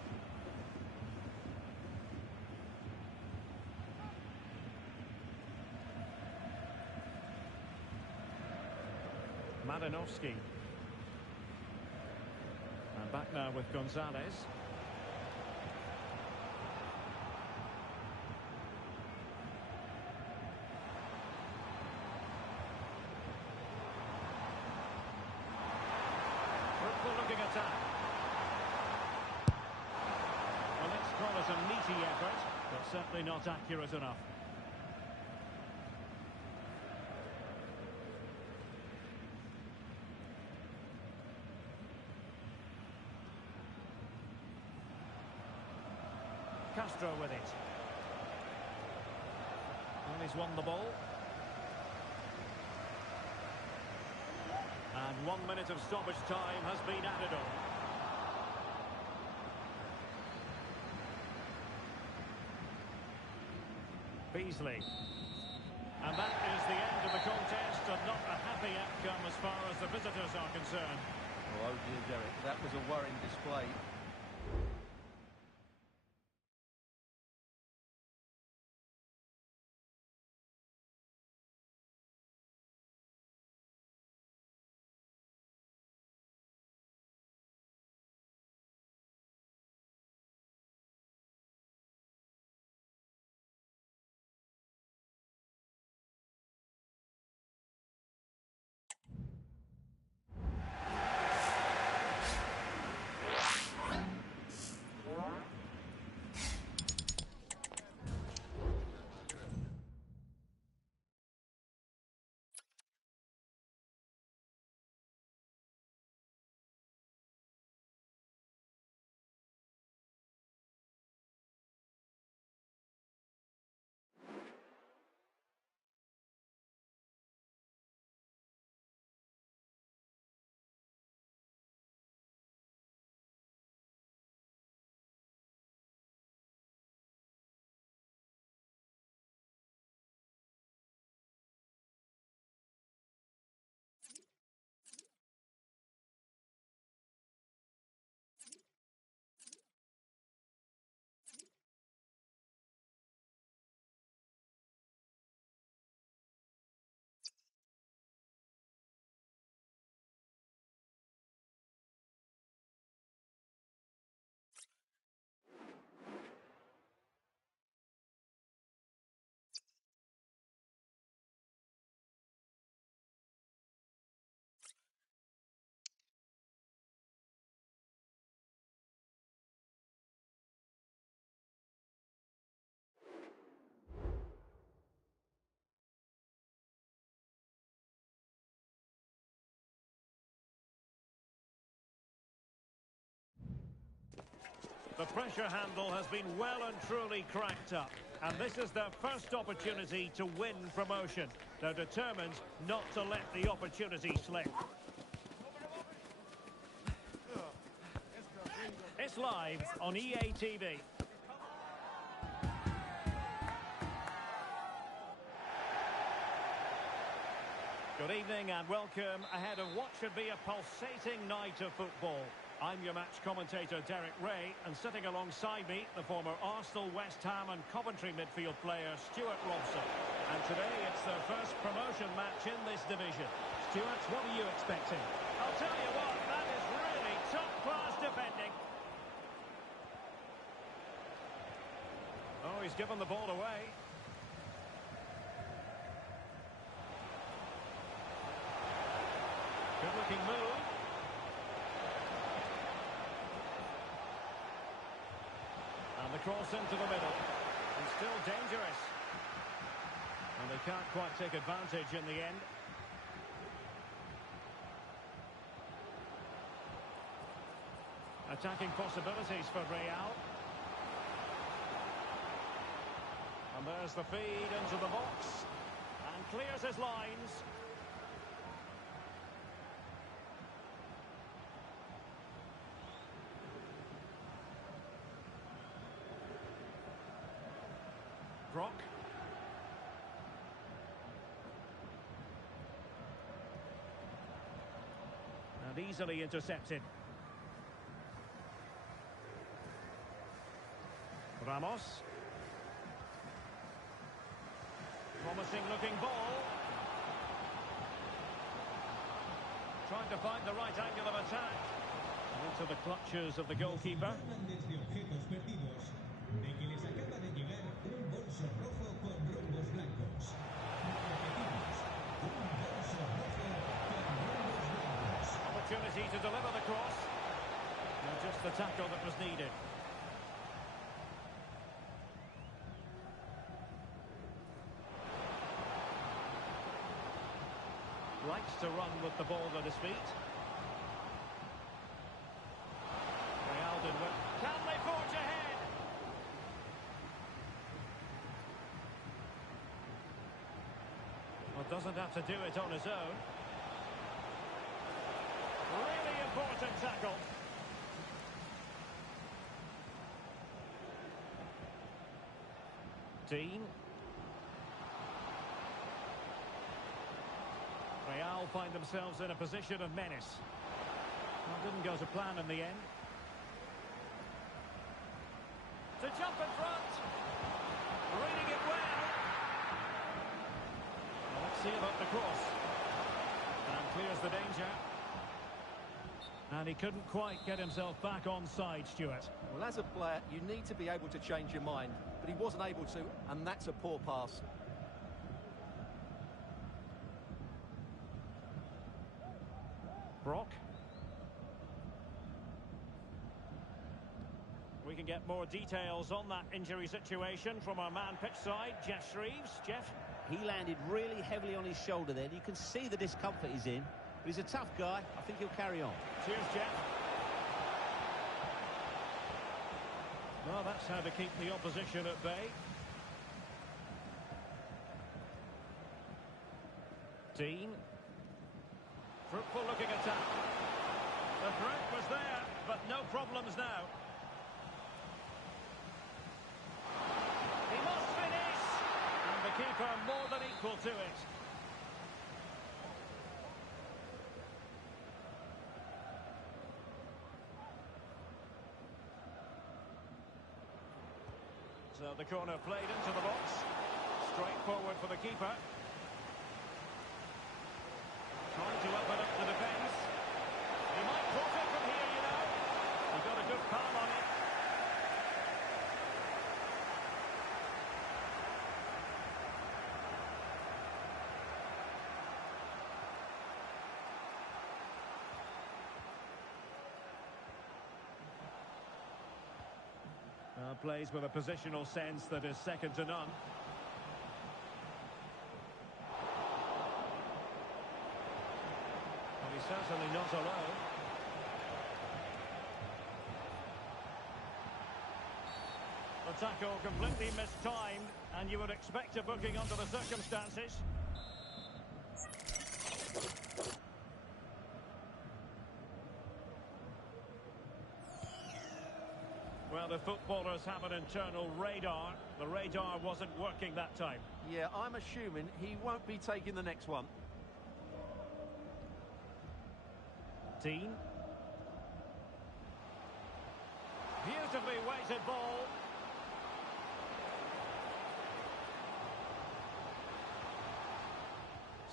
Madanovsky. And back now with Gonzalez. Looking attack. Well, let's call it a meaty effort, but certainly not accurate enough. Castro with it. Well, he's won the ball. And 1 minute of stoppage time has been added on. Beasley. And that is the end of the contest. and not a happy outcome as far as the visitors are concerned. Oh dear, Derek, that was a worrying display. The pressure handle has been well and truly cracked up, and this is their first opportunity to win promotion. They're determined not to let the opportunity slip. It's live on EA TV. Good evening and welcome ahead of what should be a pulsating night of football. I'm your match commentator Derek Ray, and sitting alongside me, the former Arsenal, West Ham and Coventry midfield player Stuart Robson. And today it's their first promotion match in this division. Stuart, what are you expecting? I'll tell you what, that is really top-class defending. Oh, he's given the ball away. Good-looking move. And the cross into the middle. And still dangerous. And they can't quite take advantage in the end. Attacking possibilities for Real. And there's the feed into the box. And clears his lines. Brock. And easily intercepted. Ramos. Promising looking ball. Trying to find the right angle of attack. Into the clutches of the goalkeeper. Opportunity to deliver the cross. And just the tackle that was needed. Likes to run with the ball at his feet. Real did well. Can they forge ahead? Well, doesn't have to do it on his own. Really important tackle. Dean. now find themselves in a position of menace. Well, didn't go to plan in the end. To jump in front. Reading it well. Let's see about the cross. And clears the danger. And he couldn't quite get himself back onside, Stuart. Well, as a player, you need to be able to change your mind, but he wasn't able to, and that's a poor pass. Brock. We can get more details on that injury situation from our man pitch side, Jeff Shreves. Jeff? He landed really heavily on his shoulder then. You can see the discomfort he's in. But he's a tough guy. I think he'll carry on. Cheers, Jeff. Well, that's how to keep the opposition at bay. Dean. Fruitful looking attack. The threat was there, but no problems now. He must finish! And the keeper more than equal to it. So the corner played into the box. Straight forward for the keeper. Trying to open up the defence. He might profit from here, you know. He got a good palm on it. Plays with a positional sense that is second to none. Well, he's certainly not alone. The tackle completely mistimed, and you would expect a booking under the circumstances. Well, the footballers have an internal radar. The radar wasn't working that time. Yeah, I'm assuming he won't be taking the next one. Dean. Beautifully weighted ball.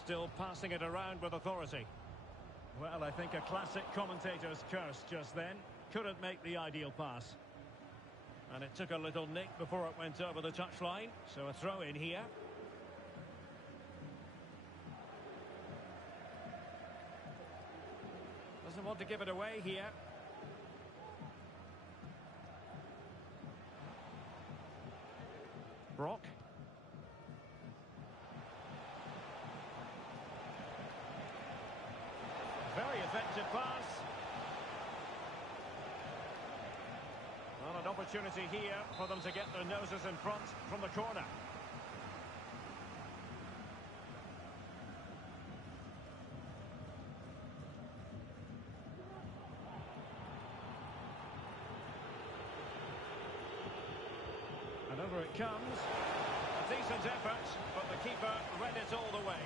Still passing it around with authority. Well, I think a classic commentator's curse just then. Couldn't make the ideal pass. And it took a little nick before it went over the touchline. So a throw in here. Doesn't want to give it away here. Brock. Very effective pass. Well, an opportunity here for them to get their noses in front from the corner. And over it comes. A decent effort, but the keeper read it all the way.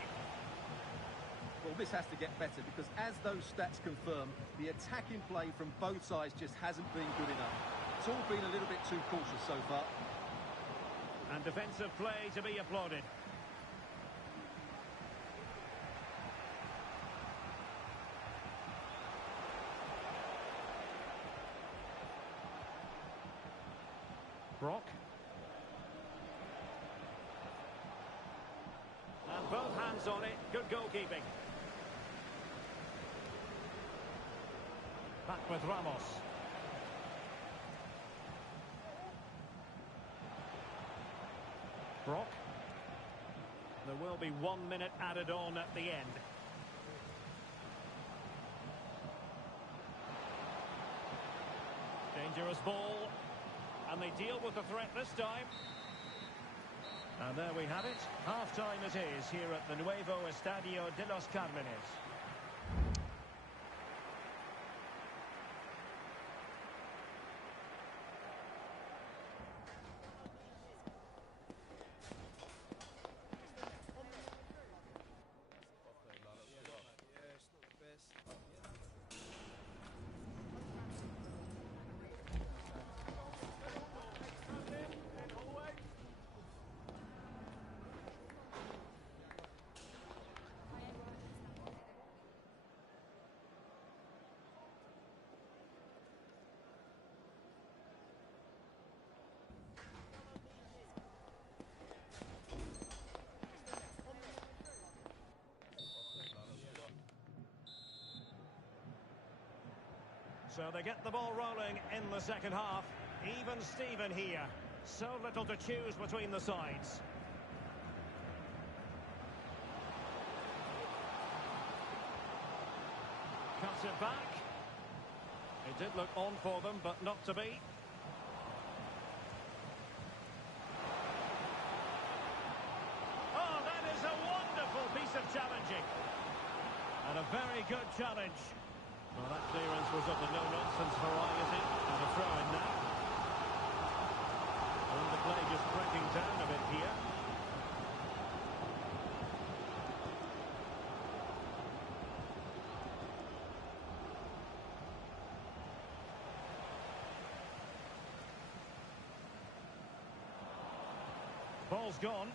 Well, this has to get better because as those stats confirm, the attacking play from both sides just hasn't been good enough. It's all been a little bit too cautious so far. And defensive play to be applauded. Brock. And both hands on it. Good goalkeeping. Back with Ramos. Brock. There will be 1 minute added on at the end. Dangerous ball. And they deal with the threat this time. And there we have it. Half-time it is here at the Nuevo Estadio de los Cármenes. So they get the ball rolling in the second half. Even Steven here. So little to choose between the sides. Cuts it back. It did look on for them, but not to be. Oh, that is a wonderful piece of challenging. And a very good challenge. Well, that clearance was of the no-nonsense variety. And a throw in now. And the play just breaking down a bit here. Ball's gone.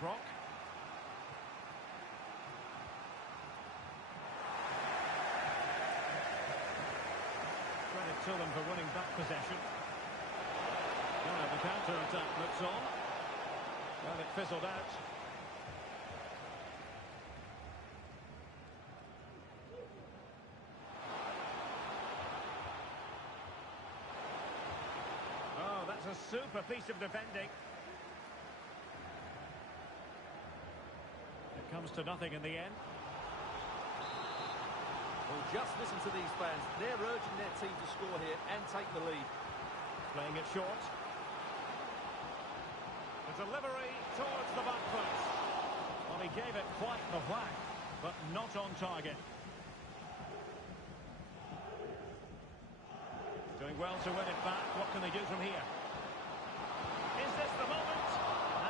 Brock. Credit to them for winning back possession. Well, the counter-attack looks on. Well, it fizzled out. Oh, that's a super piece of defending. It comes to nothing in the end. Well, just listen to these fans. They're urging their team to score here and take the lead. Playing it short. The delivery towards the back post. Well, he gave it quite the whack, but not on target. Doing well to win it back. What can they do from here? Is this the moment?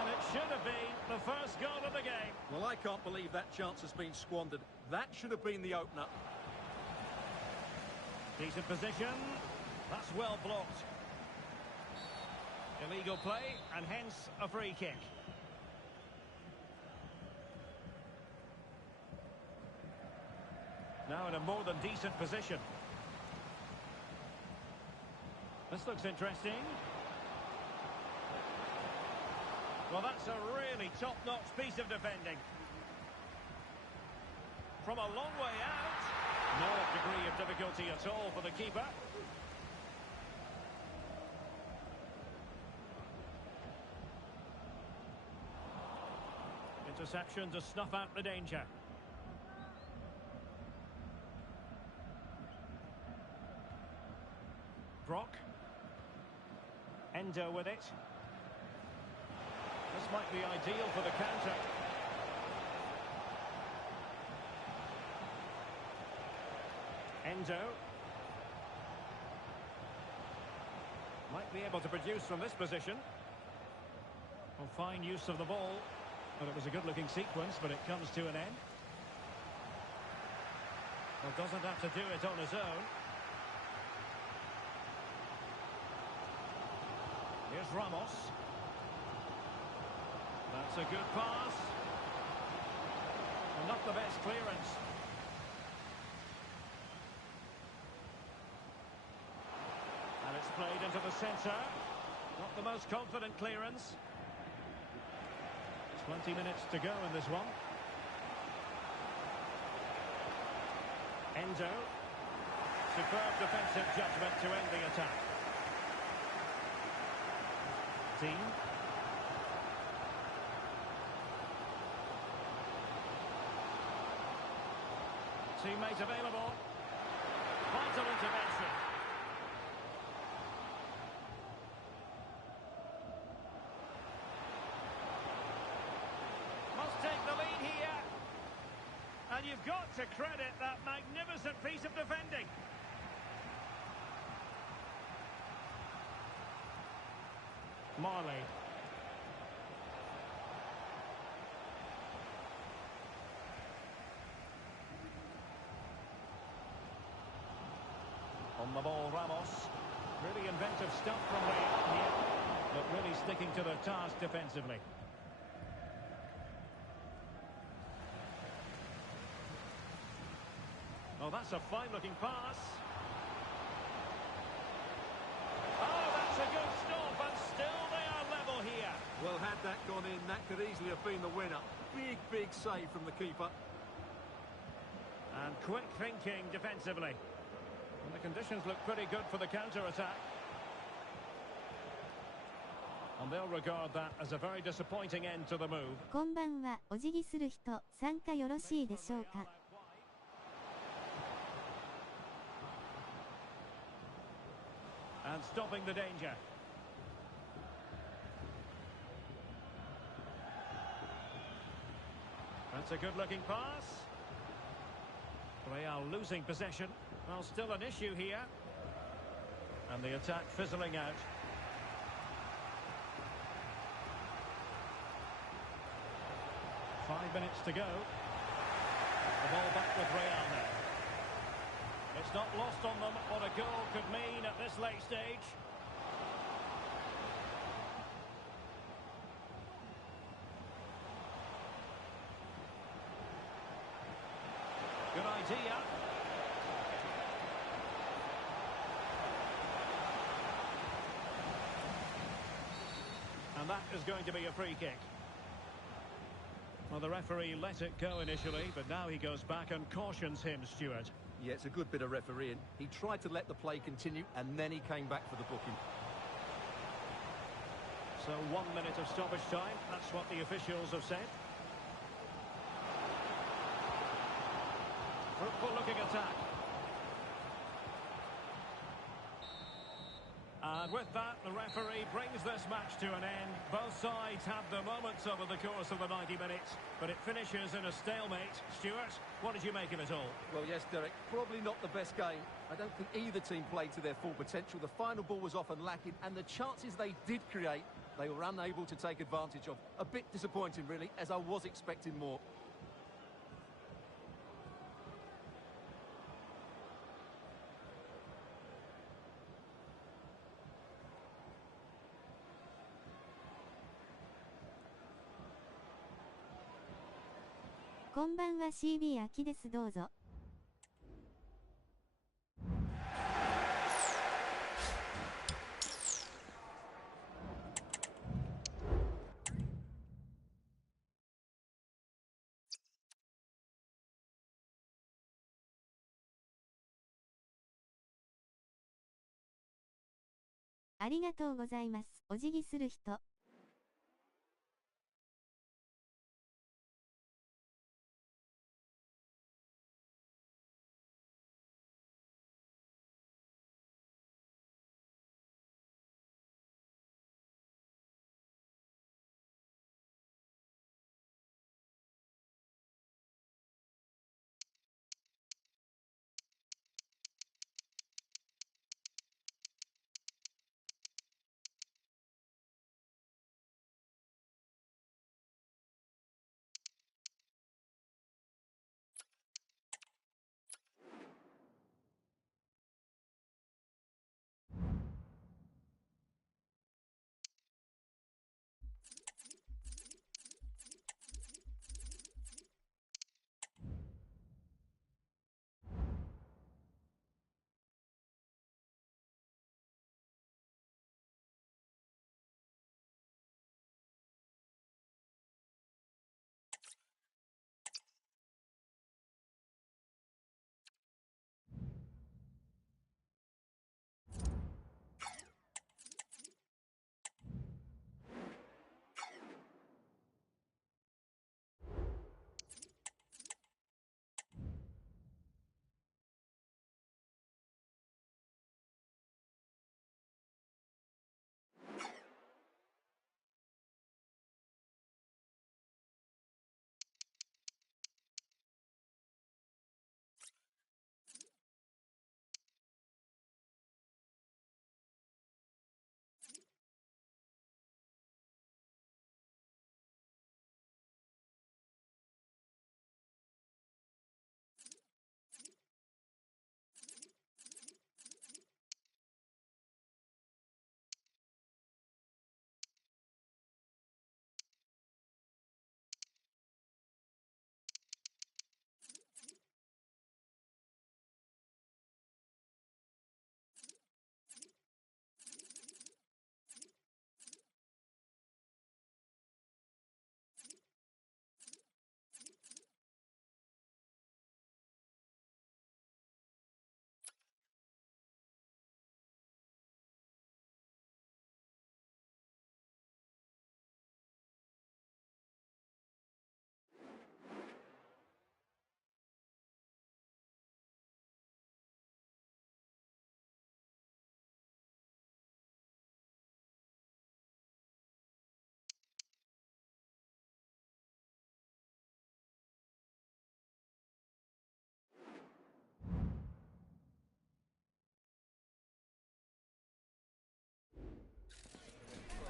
And it should have been the first goal of the game. Well, I can't believe that chance has been squandered. That should have been the opener. Decent position. That's well blocked. Illegal play, and hence a free kick. Now in a more than decent position. This looks interesting. Well, that's a really top-notch piece of defending. From a long way out. No degree of difficulty at all for the keeper. Interception to snuff out the danger. Brock. Endo with it. This might be ideal for the counter. Endo. Might be able to produce from this position. Well, fine use of the ball. Well, it was a good-looking sequence, but it comes to an end. Well, doesn't have to do it on his own. Here's Ramos. That's a good pass. Well, not the best clearance. And it's played into the centre. Not the most confident clearance. 20 minutes to go in this one. Endo. Superb defensive judgment to end the attack. Team. Teammate available. Vital intervention. Must take the lead here. And you've got to credit that magnificent piece of defending. Marley. On the ball, Ramos. Really inventive stuff from Real here, but really sticking to their task defensively. Oh, that's a fine-looking pass. Oh, that's a good stop, and still they are level here. Well, had that gone in, that could easily have been the winner. Big, big save from the keeper. And quick thinking defensively. And the conditions look pretty good for the counter-attack. And they'll regard that as a very disappointing end to the move. こんばんは。お辞儀する人、参加よろしいでしょうか。And stopping the danger. That's a good-looking pass. Real losing possession. Well, still an issue here. And the attack fizzling out. Five minutes to go. The ball back with Real now. It's not lost on them what a goal could mean at this late stage. Good idea. And that is going to be a free kick. Well, the referee let it go initially, but now he goes back and cautions him, Stuart. Yeah, it's a good bit of refereeing. He tried to let the play continue, and then he came back for the booking. So 1 minute of stoppage time, that's what the officials have said. Fruitful looking attack. And with that, the referee brings this match to an end. Both sides had their moments over the course of the 90 minutes, but it finishes in a stalemate. Stuart, what did you make of it all? Well, yes, Derek, probably not the best game. I don't think either team played to their full potential. The final ball was often lacking, and the chances they did create, they were unable to take advantage of. A bit disappointing, really, as I was expecting more.「こんばんは CB 秋です。どうぞ」ありがとうございます。お辞儀する人。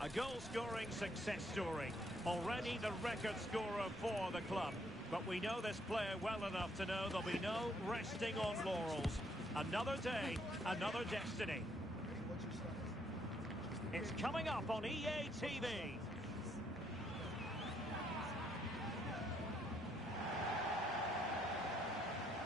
A goal-scoring success story. Already the record scorer for the club. But we know this player well enough to know there'll be no resting on laurels. Another day, another destiny. It's coming up on EA TV.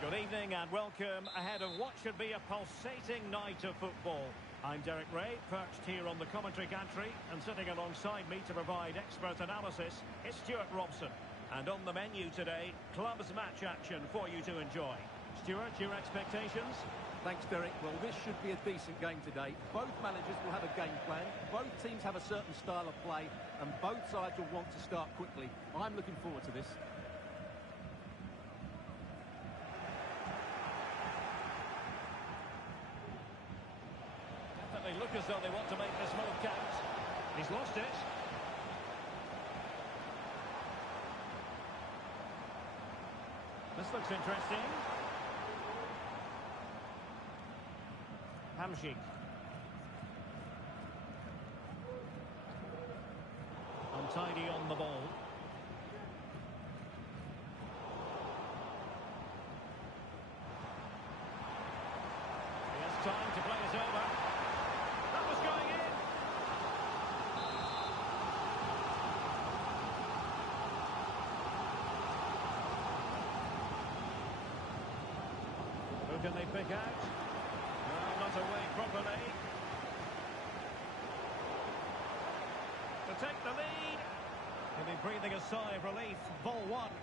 Good evening and welcome ahead of what should be a pulsating night of football. I'm Derek Ray, perched here on the commentary gantry, and sitting alongside me to provide expert analysis is Stuart Robson. And on the menu today, clubs match action for you to enjoy. Stuart, your expectations? Thanks, Derek. Well, this should be a decent game today. Both managers will have a game plan. Both teams have a certain style of play, and both sides will want to start quickly. I'm looking forward to this. They look as though they want to make this move count. He's lost it. This looks interesting. Hamsik. Untidy on the ball. He has time to play it over. That was going in. Who can they pick out? No, not away properly. To take the lead. He'll be breathing a sigh of relief. Ball one.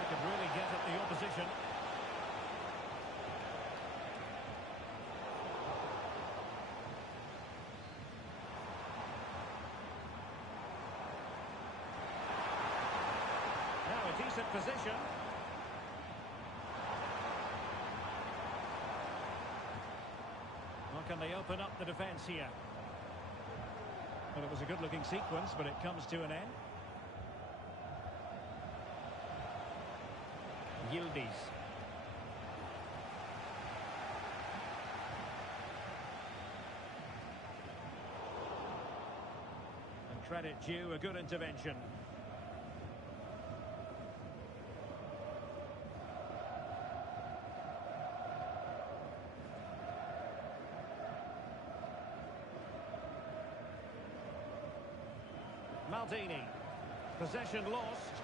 They could really get at the opposition. Decent position. Well, can they open up the defence here? Well, it was a good-looking sequence, but it comes to an end. Yildiz. And credit due, a good intervention. Maldini. Possession lost.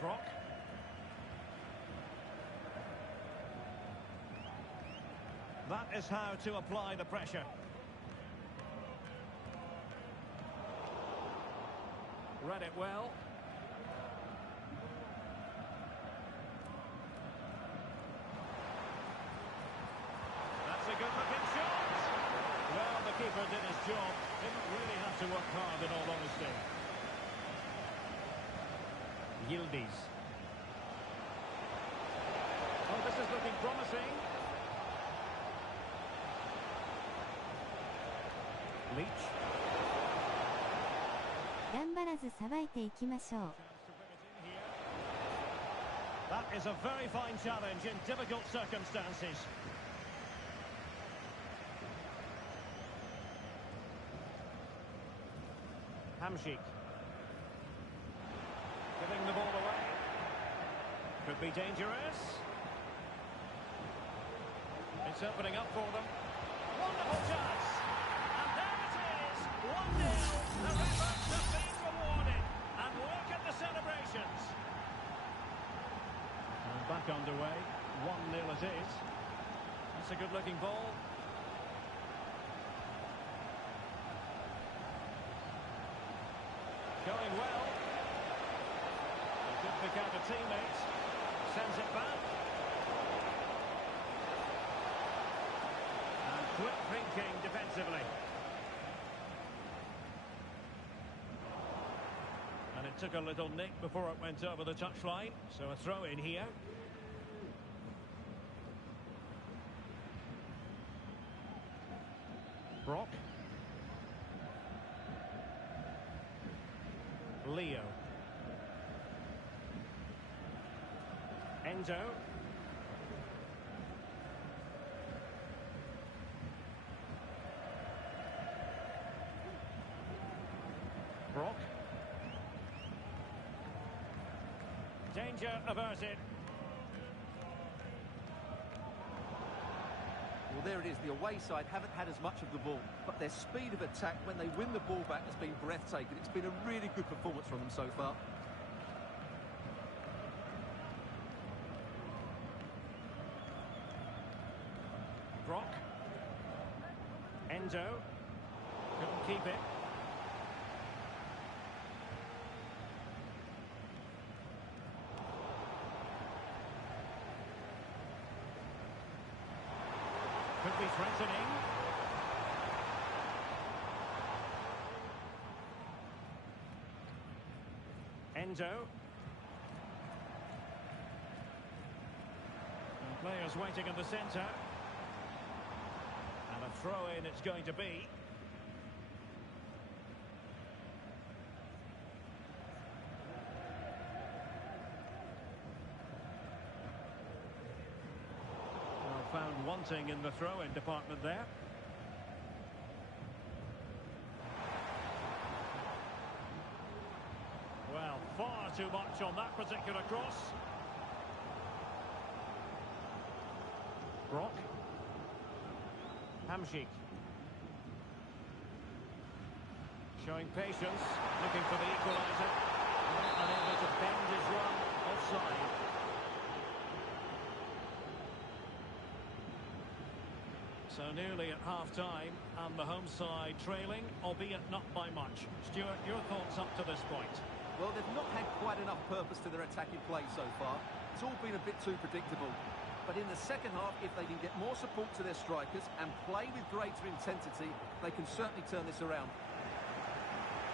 Brock. That is how to apply the pressure. Read it well. That's a good-looking shot. Well, the keeper did his job. Didn't really have to work hard, in all honesty. Yildiz. Oh, this is looking promising. Leach. 頑張らずさばいていきましょう。 That is a very fine challenge in difficult circumstances. Hamsik. Giving the ball away. Could be dangerous. It's opening up for them. Wonderful chance. And there it is. 1-0. The efforts have been rewarded. And look at the celebrations. And back underway. 1-0 it is. That's a good-looking ball. Going well. He could pick out a teammate. Sends it back. And quick thinking defensively. And it took a little nick before it went over the touchline. So a throw in here. Brock. Leo. Endo. Brock. Danger averted. Well, there it is. The away side haven't had as much of the ball, but their speed of attack when they win the ball back has been breathtaking. It's been a really good performance from them so far. Brock. Endo. Couldn't keep it. Could be threatening. Endo. And players waiting in the centre. And a throw-in it's going to be. Found wanting in the throw-in department there. Well, far too much on that particular cross. Brock. Hamsik. Showing patience, looking for the equaliser. Unable to bend his run, offside. So nearly at half-time, and the home side trailing, albeit not by much. Stuart, your thoughts up to this point? Well, they've not had quite enough purpose to their attacking play so far. It's all been a bit too predictable. But in the second half, if they can get more support to their strikers and play with greater intensity, they can certainly turn this around.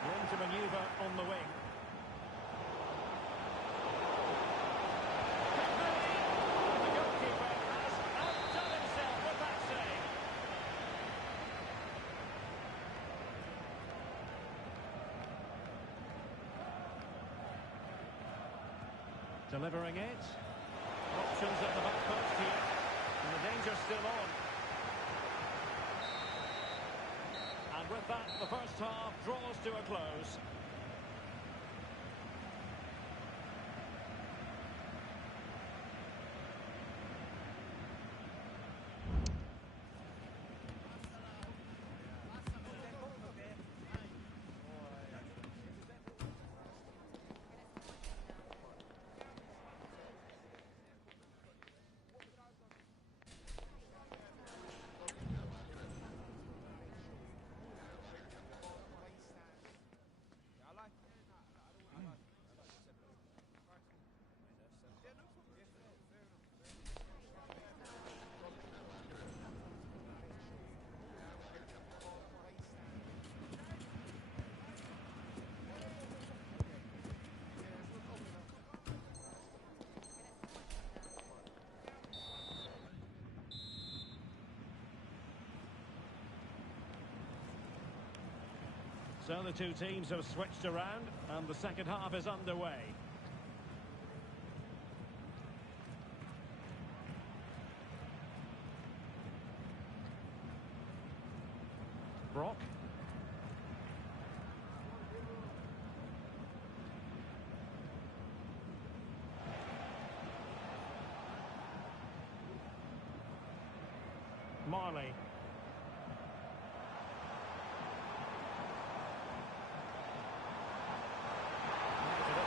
Room to manoeuvre on the wing. The goalkeeper has outdone himself with that save. Delivering it. Options at the back post here. And the danger's still on. And with that, the first half draws to a close. So the two teams have switched around and the second half is underway. Brock. Marley.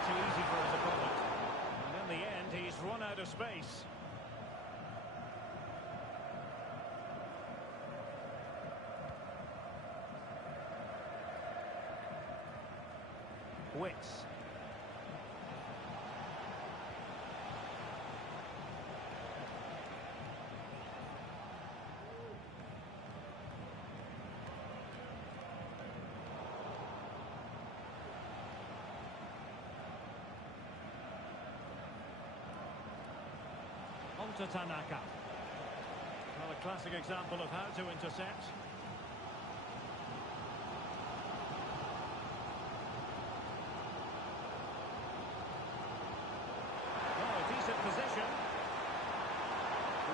Too easy for his opponent. And in the end, he's run out of space. Wits. On to Tanaka. Well, a classic example of how to intercept. Oh, decent position.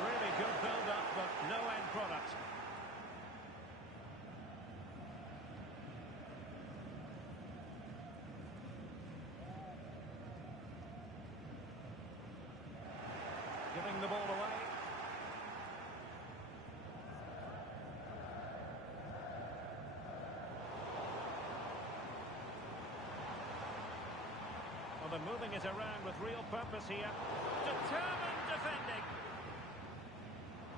Really good build-up, but no end product. Well, they're moving it around with real purpose here. Determined defending.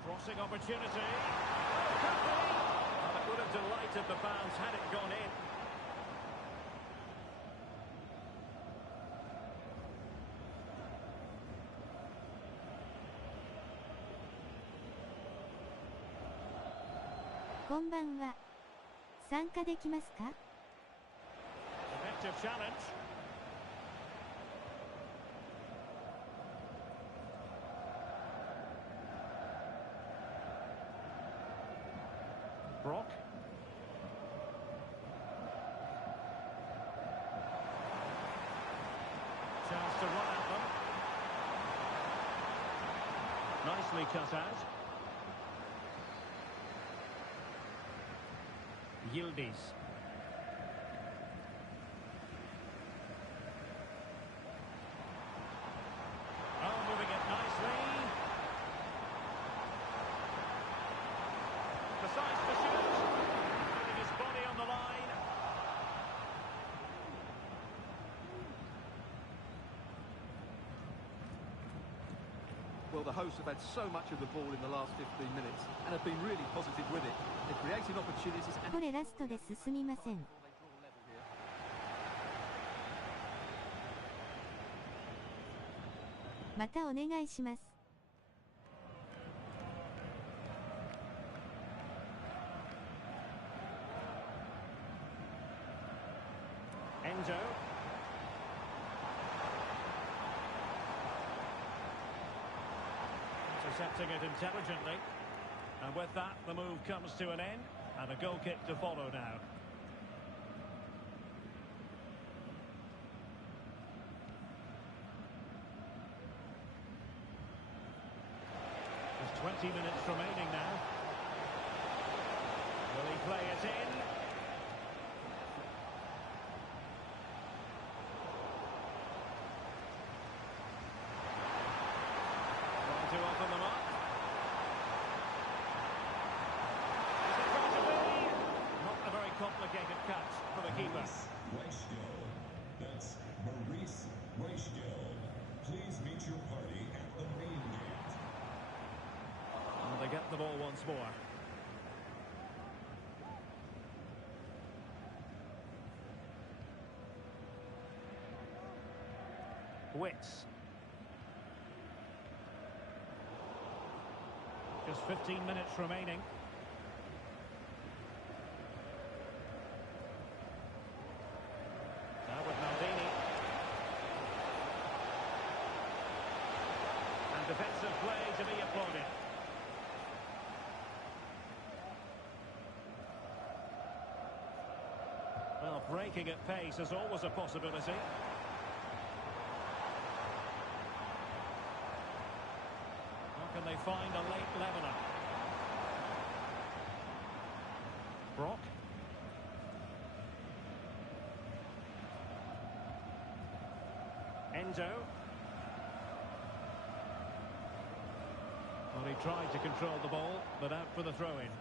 Crossing opportunity. Oh, could be. Well, it would have delighted the fans had it gone in. Konbanwa. 参加できますか? Effective challenge. Brock. Chance to run at them. Nicely cut out. Yildiz. Oh, moving it nicely. Decides to shoot. Putting his body on the line. Well, the hosts have had so much of the ball in the last 15 minutes and have been really positive with it. They're creating opportunities and... これラストで進みません。またお願いします。Enzo. Intercepting it intelligently. And with that, the move comes to an end. And a goal kick to follow now. There's 20 minutes remaining now. Will he play it in? Trying to open them up. Is it going to be? Not a very complicated catch for the keeper. That's Maurice Raystill. Please meet your party at the main gate. And they get the ball once more. Wits. Just 15 minutes remaining. Now with Maldini. And defensive play to be applauded. Well, breaking at pace is always a possibility. Can they find a late leveller? Brock. Enzo. Well, he tried to control the ball, but out for the throw-in.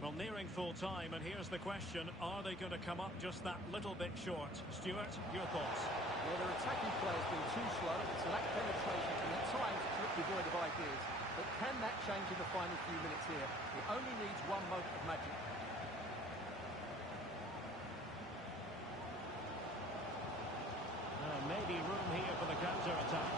Well, nearing full time, and here's the question, are they going to come up just that little bit short? Stuart, your thoughts? Well, their attacking play has been too slow. It's lacked penetration and at times it's devoid of ideas. But can that change in the final few minutes here? It only needs one moment of magic. Maybe room here for the counter-attack.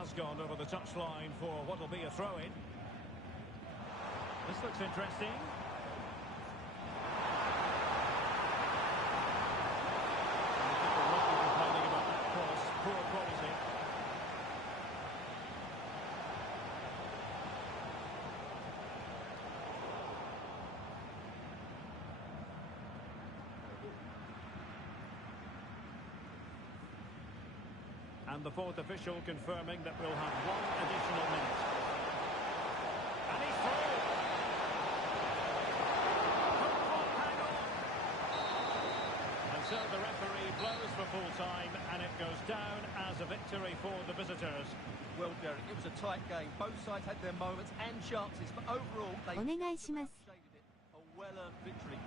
Has gone over the touchline for what will be a throw-in. This looks interesting. People looking complaining about that cross, poor quality. And the fourth official confirming that we'll have one additional minute. And he's through! Good blows for full time, and it goes down as a victory for the visitors. Well, Derek, it was a tight game. Both sides had their moments and chances, but overall, they お願いします。 shaded it. A well-earned victory.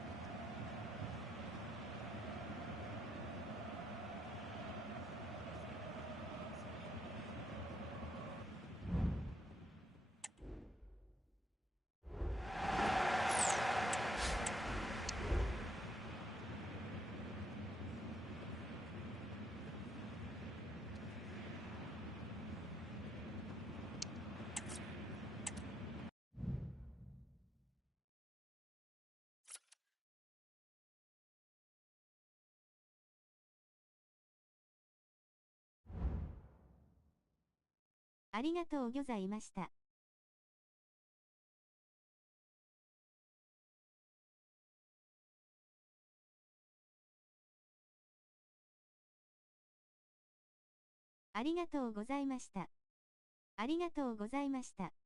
ありがとうございました。ありがとうございました。ありがとうございました。